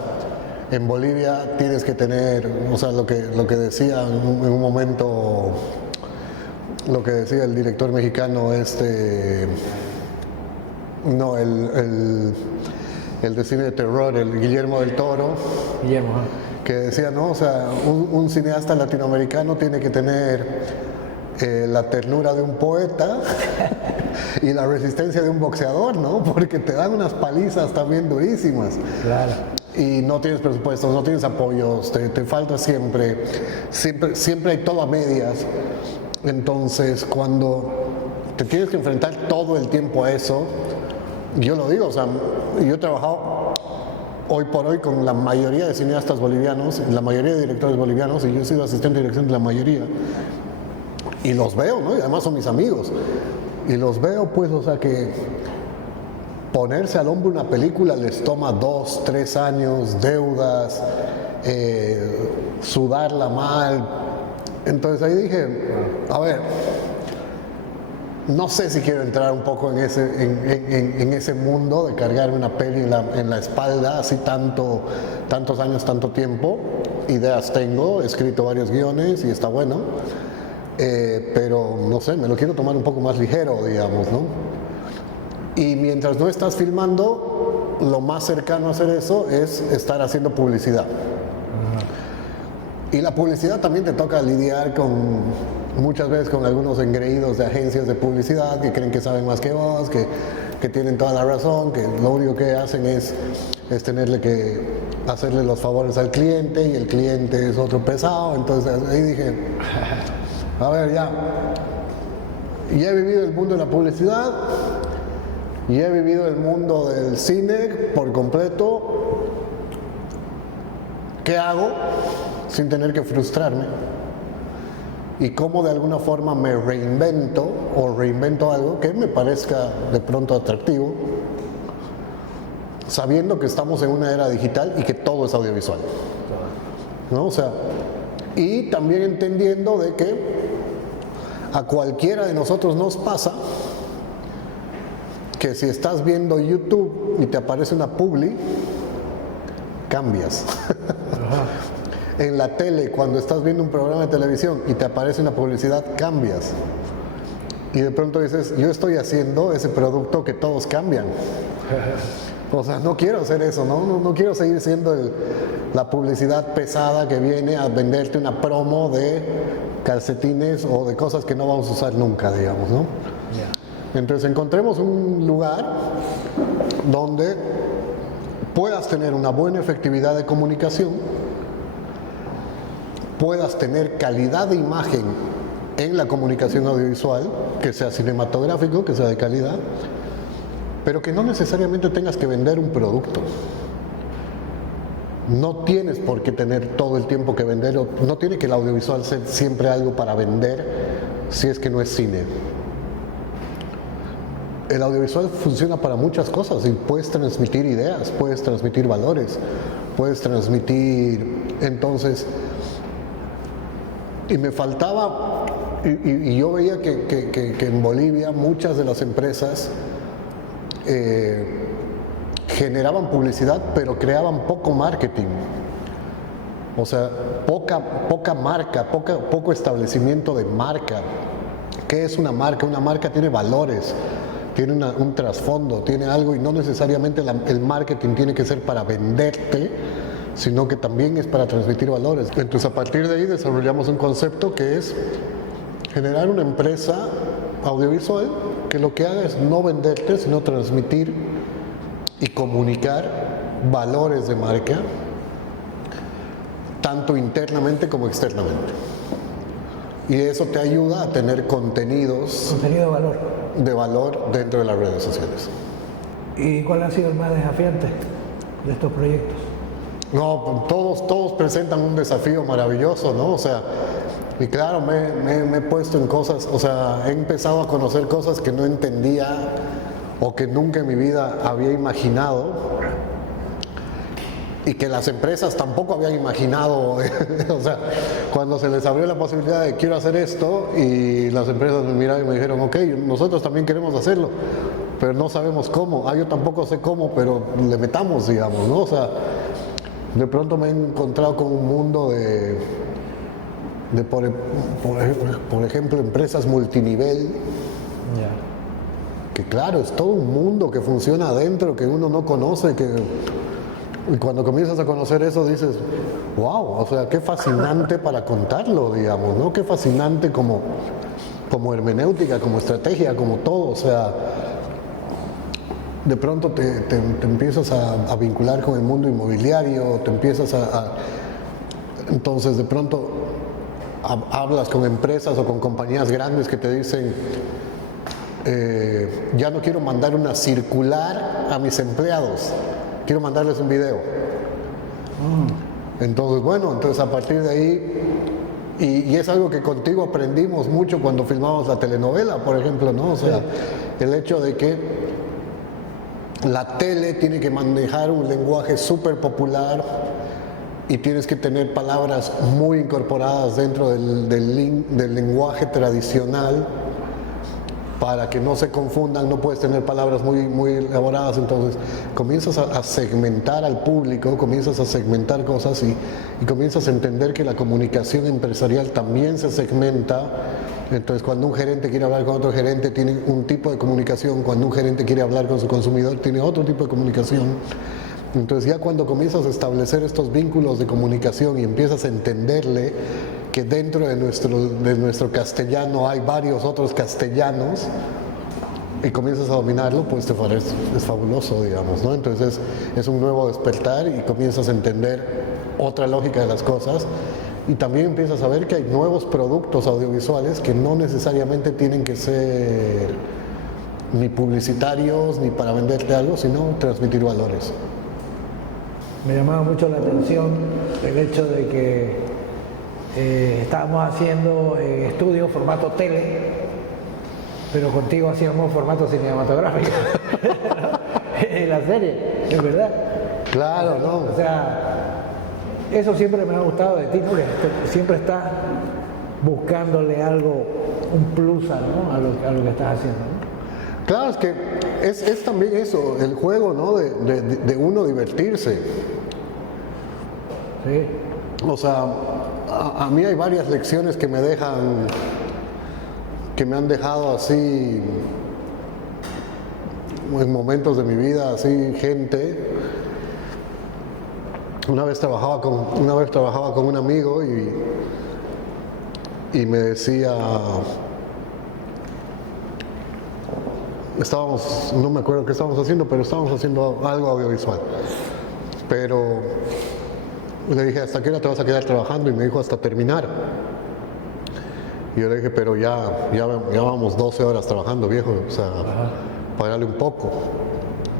en Bolivia tienes que tener, o sea, lo que decía en un momento, lo que decía el director mexicano, no, el de cine de terror, el Guillermo del Toro, que decía, no, o sea, un cineasta latinoamericano tiene que tener la ternura de un poeta y la resistencia de un boxeador, ¿no? Porque te dan unas palizas también durísimas. Claro. Y no tienes presupuestos, no tienes apoyos, te falta siempre hay todo a medias. Entonces, cuando te tienes que enfrentar todo el tiempo a eso, yo lo digo, o sea, yo he trabajado hoy por hoy con la mayoría de cineastas bolivianos, la mayoría de directores bolivianos, y yo he sido asistente de dirección de la mayoría. Y los veo, ¿no? Y además son mis amigos. Y los veo, pues, o sea, que ponerse al hombro una película les toma 2, 3 años, deudas, sudarla mal. Entonces ahí dije, a ver, no sé si quiero entrar un poco en ese mundo de cargarme una peli en la espalda, así tantos años, tanto tiempo. Ideas tengo, he escrito varios guiones y está bueno. Pero no sé, me lo quiero tomar un poco más ligero, digamos, ¿no? Y mientras no estás filmando, lo más cercano a hacer eso es estar haciendo publicidad. Y la publicidad también te toca lidiar muchas veces con algunos engreídos de agencias de publicidad que creen que saben más que vos, que tienen toda la razón, que lo único que hacen es tenerle que hacerle los favores al cliente y el cliente es otro pesado. Entonces ahí dije, a ver, ya he vivido el mundo de la publicidad y he vivido el mundo del cine por completo. ¿Qué hago sin tener que frustrarme? Y cómo de alguna forma me reinvento o reinvento algo que me parezca de pronto atractivo, sabiendo que estamos en una era digital y que todo es audiovisual, ¿no? O sea, y también entendiendo de que a cualquiera de nosotros nos pasa que si estás viendo YouTube y te aparece una publi, cambias. En la tele, cuando estás viendo un programa de televisión y te aparece una publicidad, cambias. Y de pronto dices, yo estoy haciendo ese producto que todos cambian. O sea, no quiero hacer eso, no quiero seguir siendo la publicidad pesada que viene a venderte una promo de calcetines o de cosas que no vamos a usar nunca, digamos, ¿no? Entonces encontremos un lugar donde puedas tener una buena efectividad de comunicación, puedas tener calidad de imagen en la comunicación audiovisual, que sea cinematográfico, que sea de calidad, pero que no necesariamente tengas que vender un producto. No tienes por qué tener todo el tiempo que vender, no tiene que el audiovisual ser siempre algo para vender si es que no es cine. El audiovisual funciona para muchas cosas y puedes transmitir ideas, puedes transmitir valores, puedes transmitir, entonces, y me faltaba, y yo veía que en Bolivia muchas de las empresas generaban publicidad, pero creaban poco marketing. O sea, poca marca, poco establecimiento de marca. ¿Qué es una marca? Una marca tiene valores, tiene un trasfondo, tiene algo, y no necesariamente el marketing tiene que ser para venderte, sino que también es para transmitir valores. Entonces, a partir de ahí desarrollamos un concepto que es generar una empresa audiovisual que lo que haga es no venderte, sino transmitir y comunicar valores de marca, tanto internamente como externamente. Y eso te ayuda a tener contenidos de valor dentro de las redes sociales. ¿Y cuál ha sido el más desafiante de estos proyectos? No, todos presentan un desafío maravilloso, ¿no? O sea, y claro, me he puesto en cosas, o sea, he empezado a conocer cosas que no entendía o que nunca en mi vida había imaginado y que las empresas tampoco habían imaginado. O sea, cuando se les abrió la posibilidad de quiero hacer esto y las empresas me miraron y me dijeron, ok, nosotros también queremos hacerlo, pero no sabemos cómo. Yo tampoco sé cómo, pero le metamos, digamos, ¿no? O sea, de pronto me he encontrado con un mundo de por ejemplo, empresas multinivel, que claro, es todo un mundo que funciona adentro, que uno no conoce, y cuando comienzas a conocer eso dices, wow, o sea, qué fascinante para contarlo, digamos, ¿no? Qué fascinante como hermenéutica, como estrategia, como todo, o sea, de pronto te empiezas a vincular con el mundo inmobiliario, te empiezas entonces de pronto hablas con empresas o con compañías grandes que te dicen, ya no quiero mandar una circular a mis empleados, quiero mandarles un video. Entonces, bueno, a partir de ahí, y es algo que contigo aprendimos mucho cuando filmamos la telenovela, por ejemplo, ¿no? O sea, el hecho de que la tele tiene que manejar un lenguaje súper popular y tienes que tener palabras muy incorporadas dentro del lenguaje tradicional para que no se confundan, no puedes tener palabras muy elaboradas, entonces comienzas a segmentar al público, comienzas a segmentar cosas y comienzas a entender que la comunicación empresarial también se segmenta Entonces, cuando un gerente quiere hablar con otro gerente, tiene un tipo de comunicación. Cuando un gerente quiere hablar con su consumidor, tiene otro tipo de comunicación. Entonces, ya cuando comienzas a establecer estos vínculos de comunicación y empiezas a entenderle que dentro de nuestro castellano hay varios otros castellanos, y comienzas a dominarlo, pues es fabuloso, digamos, ¿no? Entonces, es un nuevo despertar y comienzas a entender otra lógica de las cosas. Y también empiezas a ver que hay nuevos productos audiovisuales que no necesariamente tienen que ser ni publicitarios ni para venderte algo, sino transmitir valores. Me llamaba mucho la atención el hecho de que estábamos haciendo estudios formato tele, pero contigo hacíamos formato cinematográfico. En la serie, es verdad. Claro, ¿no? O sea, eso siempre me ha gustado de ti, ¿no? Que siempre estás buscándole algo, un plus ¿no? a lo que estás haciendo, ¿no? Claro, es que es también eso, el juego, ¿no? De uno divertirse. Sí. O sea, a mí hay varias lecciones que me han dejado así, en momentos de mi vida, así, gente. Una vez trabajaba con un amigo y me decía, no me acuerdo qué estábamos haciendo, pero estábamos haciendo algo audiovisual. Pero le dije, ¿hasta qué hora te vas a quedar trabajando? Y me dijo, hasta terminar. Y yo le dije, pero ya vamos 12 horas trabajando, viejo, o sea, párale un poco.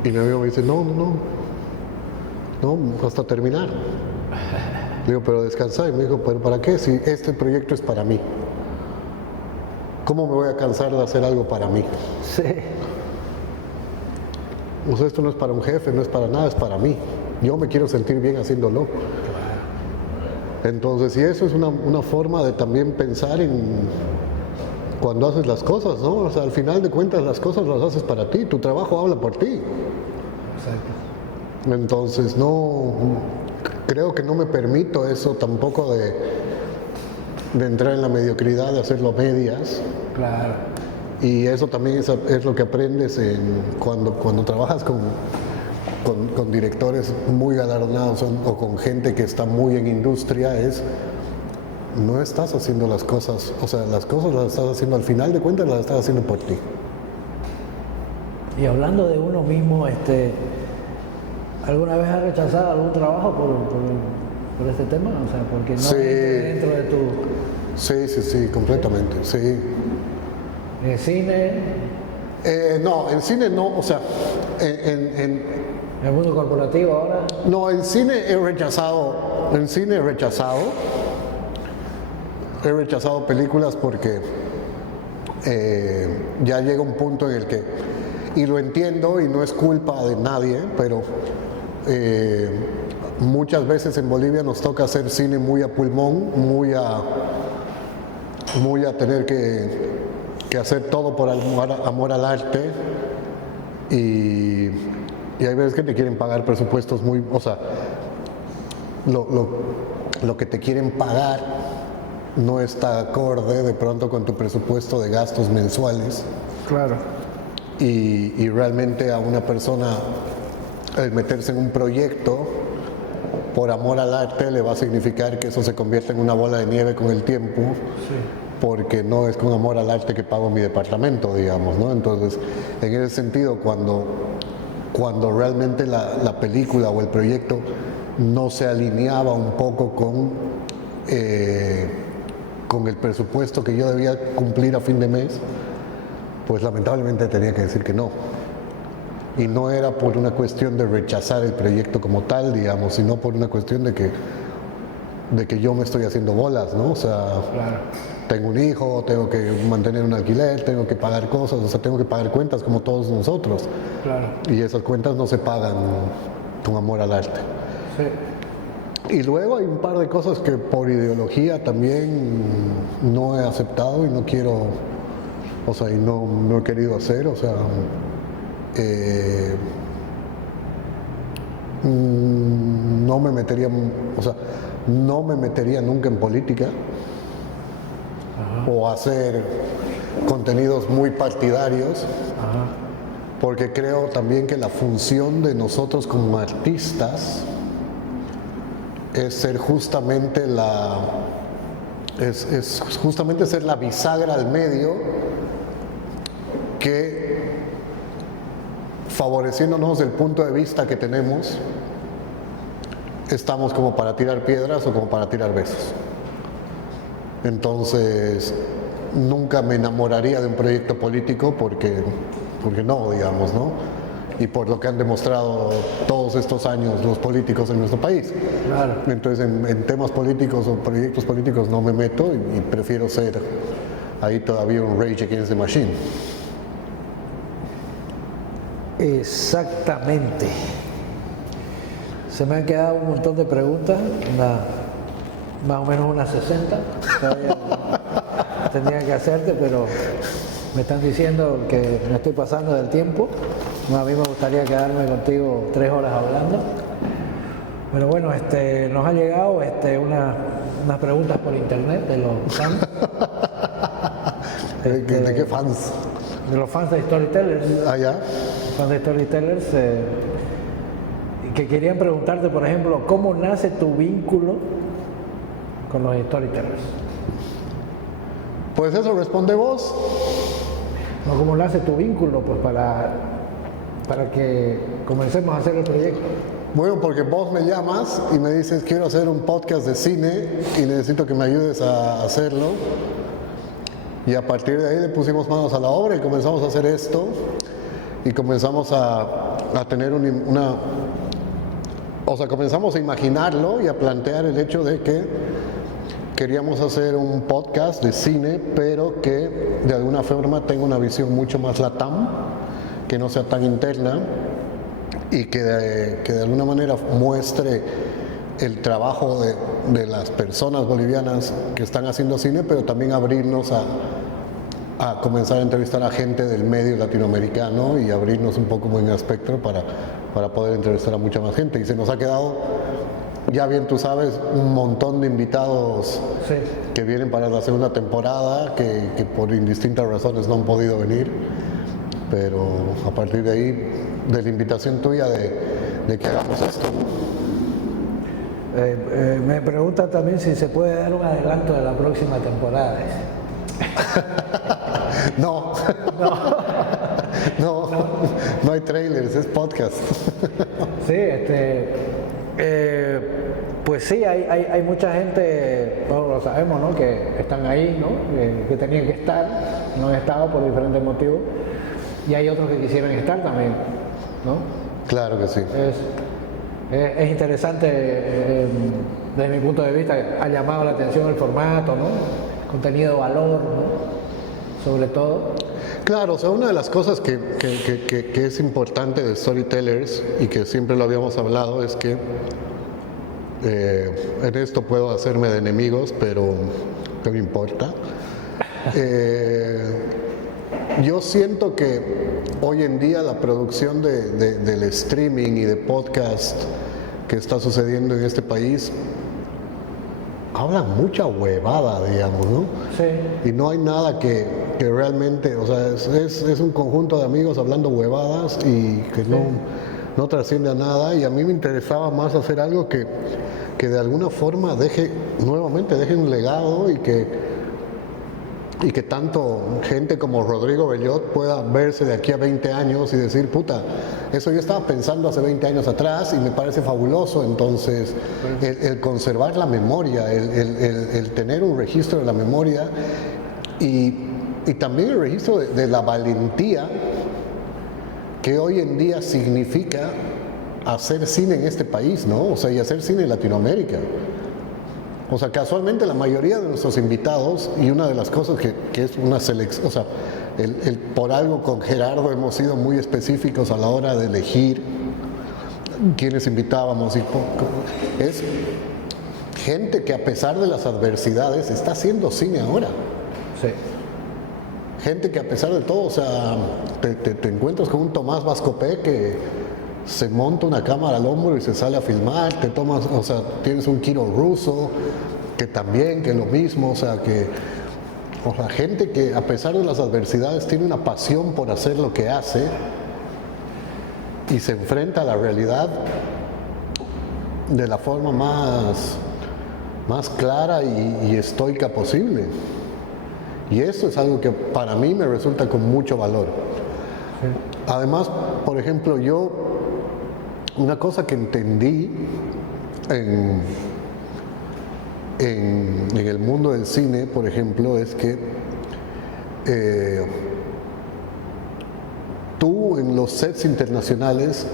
Y mi amigo me dice, no, hasta terminar. Le digo, pero descansar. Y me dijo, ¿pero para qué? Si este proyecto es para mí. ¿Cómo me voy a cansar de hacer algo para mí? Sí. O sea, esto no es para un jefe, no es para nada, es para mí. Yo me quiero sentir bien haciéndolo. Entonces, y eso es una forma de también pensar en cuando haces las cosas, ¿no? O sea, al final de cuentas las cosas las haces para ti, tu trabajo habla por ti. Exacto. Entonces, creo que no me permito eso tampoco de entrar en la mediocridad, de hacerlo a medias. Claro. Y eso también es lo que aprendes cuando trabajas con directores muy galardonados o con gente que está muy en industria, no estás haciendo las cosas, o sea, las cosas las estás haciendo, al final de cuentas las estás haciendo por ti. Y hablando de uno mismo, ¿alguna vez has rechazado algún trabajo por este tema? O sea, porque no Sí. entra dentro de tu... Sí, completamente, sí. ¿En cine? No, en cine no, o sea, ¿En el mundo corporativo ahora? no, en cine he rechazado películas porque ya llega un punto en el que, y lo entiendo y no es culpa de nadie, pero muchas veces en Bolivia nos toca hacer cine muy a pulmón, muy a tener que hacer todo por amor al arte, y hay veces que te quieren pagar presupuestos muy, o sea, lo que te quieren pagar no está acorde de pronto con tu presupuesto de gastos mensuales. Claro. Y realmente a una persona el meterse en un proyecto por amor al arte le va a significar que eso se convierta en una bola de nieve con el tiempo. Sí. Porque no es con amor al arte que pago mi departamento, digamos, ¿no? Entonces, en ese sentido, cuando realmente la película o el proyecto no se alineaba un poco con el presupuesto que yo debía cumplir a fin de mes, pues lamentablemente tenía que decir que no. Y no era por una cuestión de rechazar el proyecto como tal, digamos, sino por una cuestión de que yo me estoy haciendo bolas, ¿no? O sea, Claro. tengo un hijo, tengo que mantener un alquiler, tengo que pagar cosas, o sea, tengo que pagar cuentas como todos nosotros. Claro. Y esas cuentas no se pagan con amor al arte. Sí. Y luego hay un par de cosas que por ideología también no he aceptado y no quiero, o sea, y no he querido hacer, o sea, no me metería, o sea, no me metería nunca en política. o hacer contenidos muy partidarios, porque creo también que la función de nosotros como artistas es ser justamente es justamente ser la bisagra al medio que, favoreciéndonos del punto de vista que tenemos, estamos como para tirar piedras o como para tirar besos. Entonces, nunca me enamoraría de un proyecto político porque no, digamos, ¿no? Y por lo que han demostrado todos estos años los políticos en nuestro país. Claro. Entonces, en temas políticos o proyectos políticos no me meto y prefiero ser ahí todavía un Rage Against the Machine. Exactamente. Se me han quedado un montón de preguntas, más o menos unas 60. Todavía tendría que hacerte, pero me están diciendo que me estoy pasando del tiempo. No, a mí me gustaría quedarme contigo 3 horas hablando. Pero bueno, nos han llegado unas preguntas por internet de los fans. ¿De qué fans? De los fans de Storytellers. Ah, ya. Fans de Storytellers que querían preguntarte, por ejemplo, ¿cómo nace tu vínculo con los Storytellers? Pues eso responde vos. No, ¿cómo nace tu vínculo? Pues para que comencemos a hacer el proyecto. Bueno, porque vos me llamas y me dices, quiero hacer un podcast de cine y necesito que me ayudes a hacerlo. Y a partir de ahí le pusimos manos a la obra y comenzamos a hacer esto. Y comenzamos a tener comenzamos a imaginarlo y a plantear el hecho de que queríamos hacer un podcast de cine, pero que de alguna forma tenga una visión mucho más latam, que no sea tan interna y que de alguna manera muestre el trabajo de las personas bolivianas que están haciendo cine, pero también abrirnos a comenzar a entrevistar a gente del medio latinoamericano y abrirnos un poco en el espectro para poder entrevistar a mucha más gente. Y se nos ha quedado, ya bien tú sabes, un montón de invitados Sí. que vienen para la segunda temporada, que por indistintas razones no han podido venir. Pero a partir de ahí, de la invitación tuya de que hagamos esto. Me preguntan también si se puede dar un adelanto de la próxima temporada. No. No hay trailers, es podcast. Sí, pues sí, hay mucha gente, todos lo sabemos, ¿no? Que están ahí, ¿no? Que tenían que estar, no han estado por diferentes motivos, y hay otros que quisieran estar también, ¿no? Claro que sí. Es interesante, desde mi punto de vista, ha llamado la atención el formato, ¿no? Contenido de valor, ¿no? Sobre todo. Claro, o sea, una de las cosas que es importante de Storytellers y que siempre lo habíamos hablado es que en esto puedo hacerme de enemigos, pero no me importa. Yo siento que hoy en día la producción del streaming y de podcast que está sucediendo en este país hablan mucha huevada, digamos, ¿no? Sí. Y no hay nada que realmente, o sea, es un conjunto de amigos hablando huevadas y que no trasciende a nada. Y a mí me interesaba más hacer algo que de alguna forma deje un legado y que tanto gente como Rodrigo Bellot pueda verse de aquí a 20 años y decir, puta, eso yo estaba pensando hace 20 años atrás y me parece fabuloso. Entonces, el conservar la memoria, el tener un registro de la memoria y también el registro de la valentía que hoy en día significa hacer cine en este país, ¿no? O sea, y hacer cine en Latinoamérica. O sea, casualmente la mayoría de nuestros invitados, y una de las cosas que es una selección, o sea, por algo con Gerardo hemos sido muy específicos a la hora de elegir quiénes invitábamos, es gente que a pesar de las adversidades está haciendo cine ahora. Sí. Gente que a pesar de todo, o sea, te encuentras con un Tomás Vascopé que se monta una cámara al hombro y se sale a filmar, o sea, tienes un Kiro Russo que también, que lo mismo, o sea, que O sea, gente que a pesar de las adversidades tiene una pasión por hacer lo que hace y se enfrenta a la realidad de la forma más clara y estoica posible. Y eso es algo que para mí me resulta con mucho valor. Sí. Además, por ejemplo, una cosa que entendí en el mundo del cine, por ejemplo, es que tú en los sets internacionales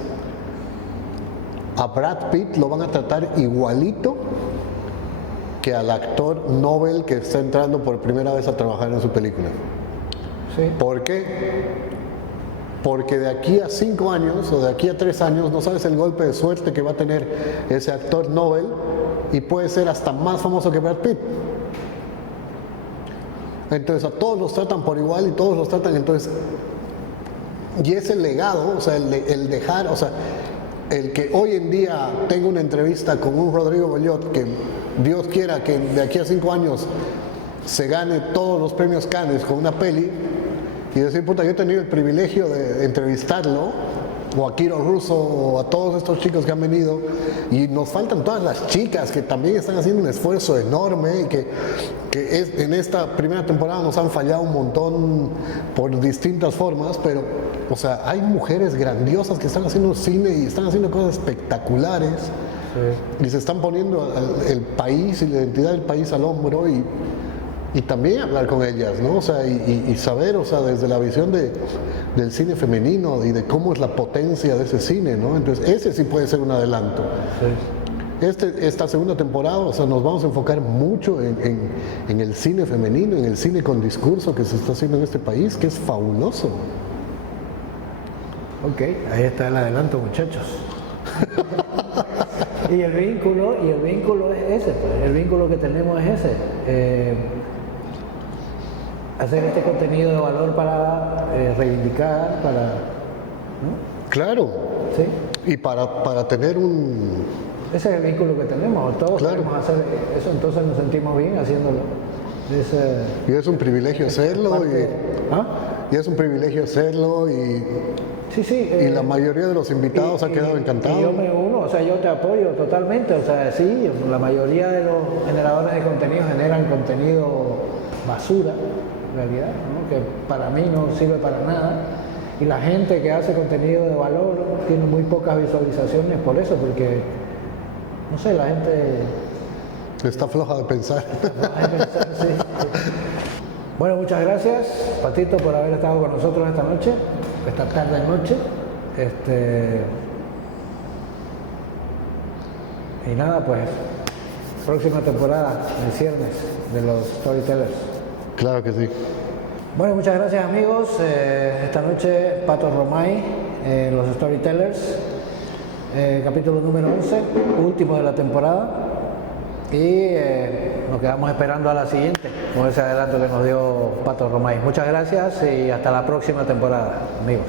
a Brad Pitt lo van a tratar igualito que al actor Nobel que está entrando por primera vez a trabajar en su película. Sí. ¿Por qué? Porque de aquí a 5 años o de aquí a 3 años no sabes el golpe de suerte que va a tener ese actor Nobel y puede ser hasta más famoso que Brad Pitt. Entonces a todos los tratan por igual y todos los tratan, entonces, y ese legado, o sea, el dejar, o sea, el que hoy en día tenga una entrevista con un Rodrigo Bellot, que Dios quiera que de aquí a 5 años se gane todos los premios Cannes con una peli, y decir, puta, yo he tenido el privilegio de entrevistarlo, o a Kiro Russo, o a todos estos chicos que han venido, y nos faltan todas las chicas que también están haciendo un esfuerzo enorme, y que en esta primera temporada nos han fallado un montón por distintas formas, pero, o sea, hay mujeres grandiosas que están haciendo cine y están haciendo cosas espectaculares, sí. Y se están poniendo el país y la identidad del país al hombro, y también hablar con ellas, ¿no? O sea, y saber, o sea, desde la visión del cine femenino y de cómo es la potencia de ese cine, ¿no? Entonces, ese sí puede ser un adelanto. Sí. Esta segunda temporada, o sea, nos vamos a enfocar mucho en el cine femenino, en el cine con discurso que se está haciendo en este país, que es fabuloso. Ok, ahí está el adelanto, muchachos. y el vínculo es ese, pues, el vínculo que tenemos es ese. Hacer este contenido de valor para reivindicar, para... ¿no? Claro. Sí. Y para tener un... Ese es el vínculo que tenemos, todos queremos hacer eso, entonces nos sentimos bien haciéndolo. Y es un privilegio hacerlo, y es un privilegio hacerlo, y... Sí, y la mayoría de los invitados ha quedado encantados. Y yo me uno, o sea, yo te apoyo totalmente, o sea, sí, la mayoría de los generadores de contenido generan contenido basura, en realidad, ¿no? Que para mí no sirve para nada, y la gente que hace contenido de valor tiene muy pocas visualizaciones por eso, porque, no sé, la gente... Está floja de pensar. Sí. Bueno, muchas gracias, Patito, por haber estado con nosotros esta noche, esta tarde noche. Y nada, pues, próxima temporada, el ciernes de los Storytellers. Claro que sí. Bueno, muchas gracias, amigos. Esta noche, Pato Romay, los Storytellers, capítulo número 11, último de la temporada. Y nos quedamos esperando a la siguiente con ese adelanto que nos dio Pato Romay. Muchas gracias y hasta la próxima temporada, amigos.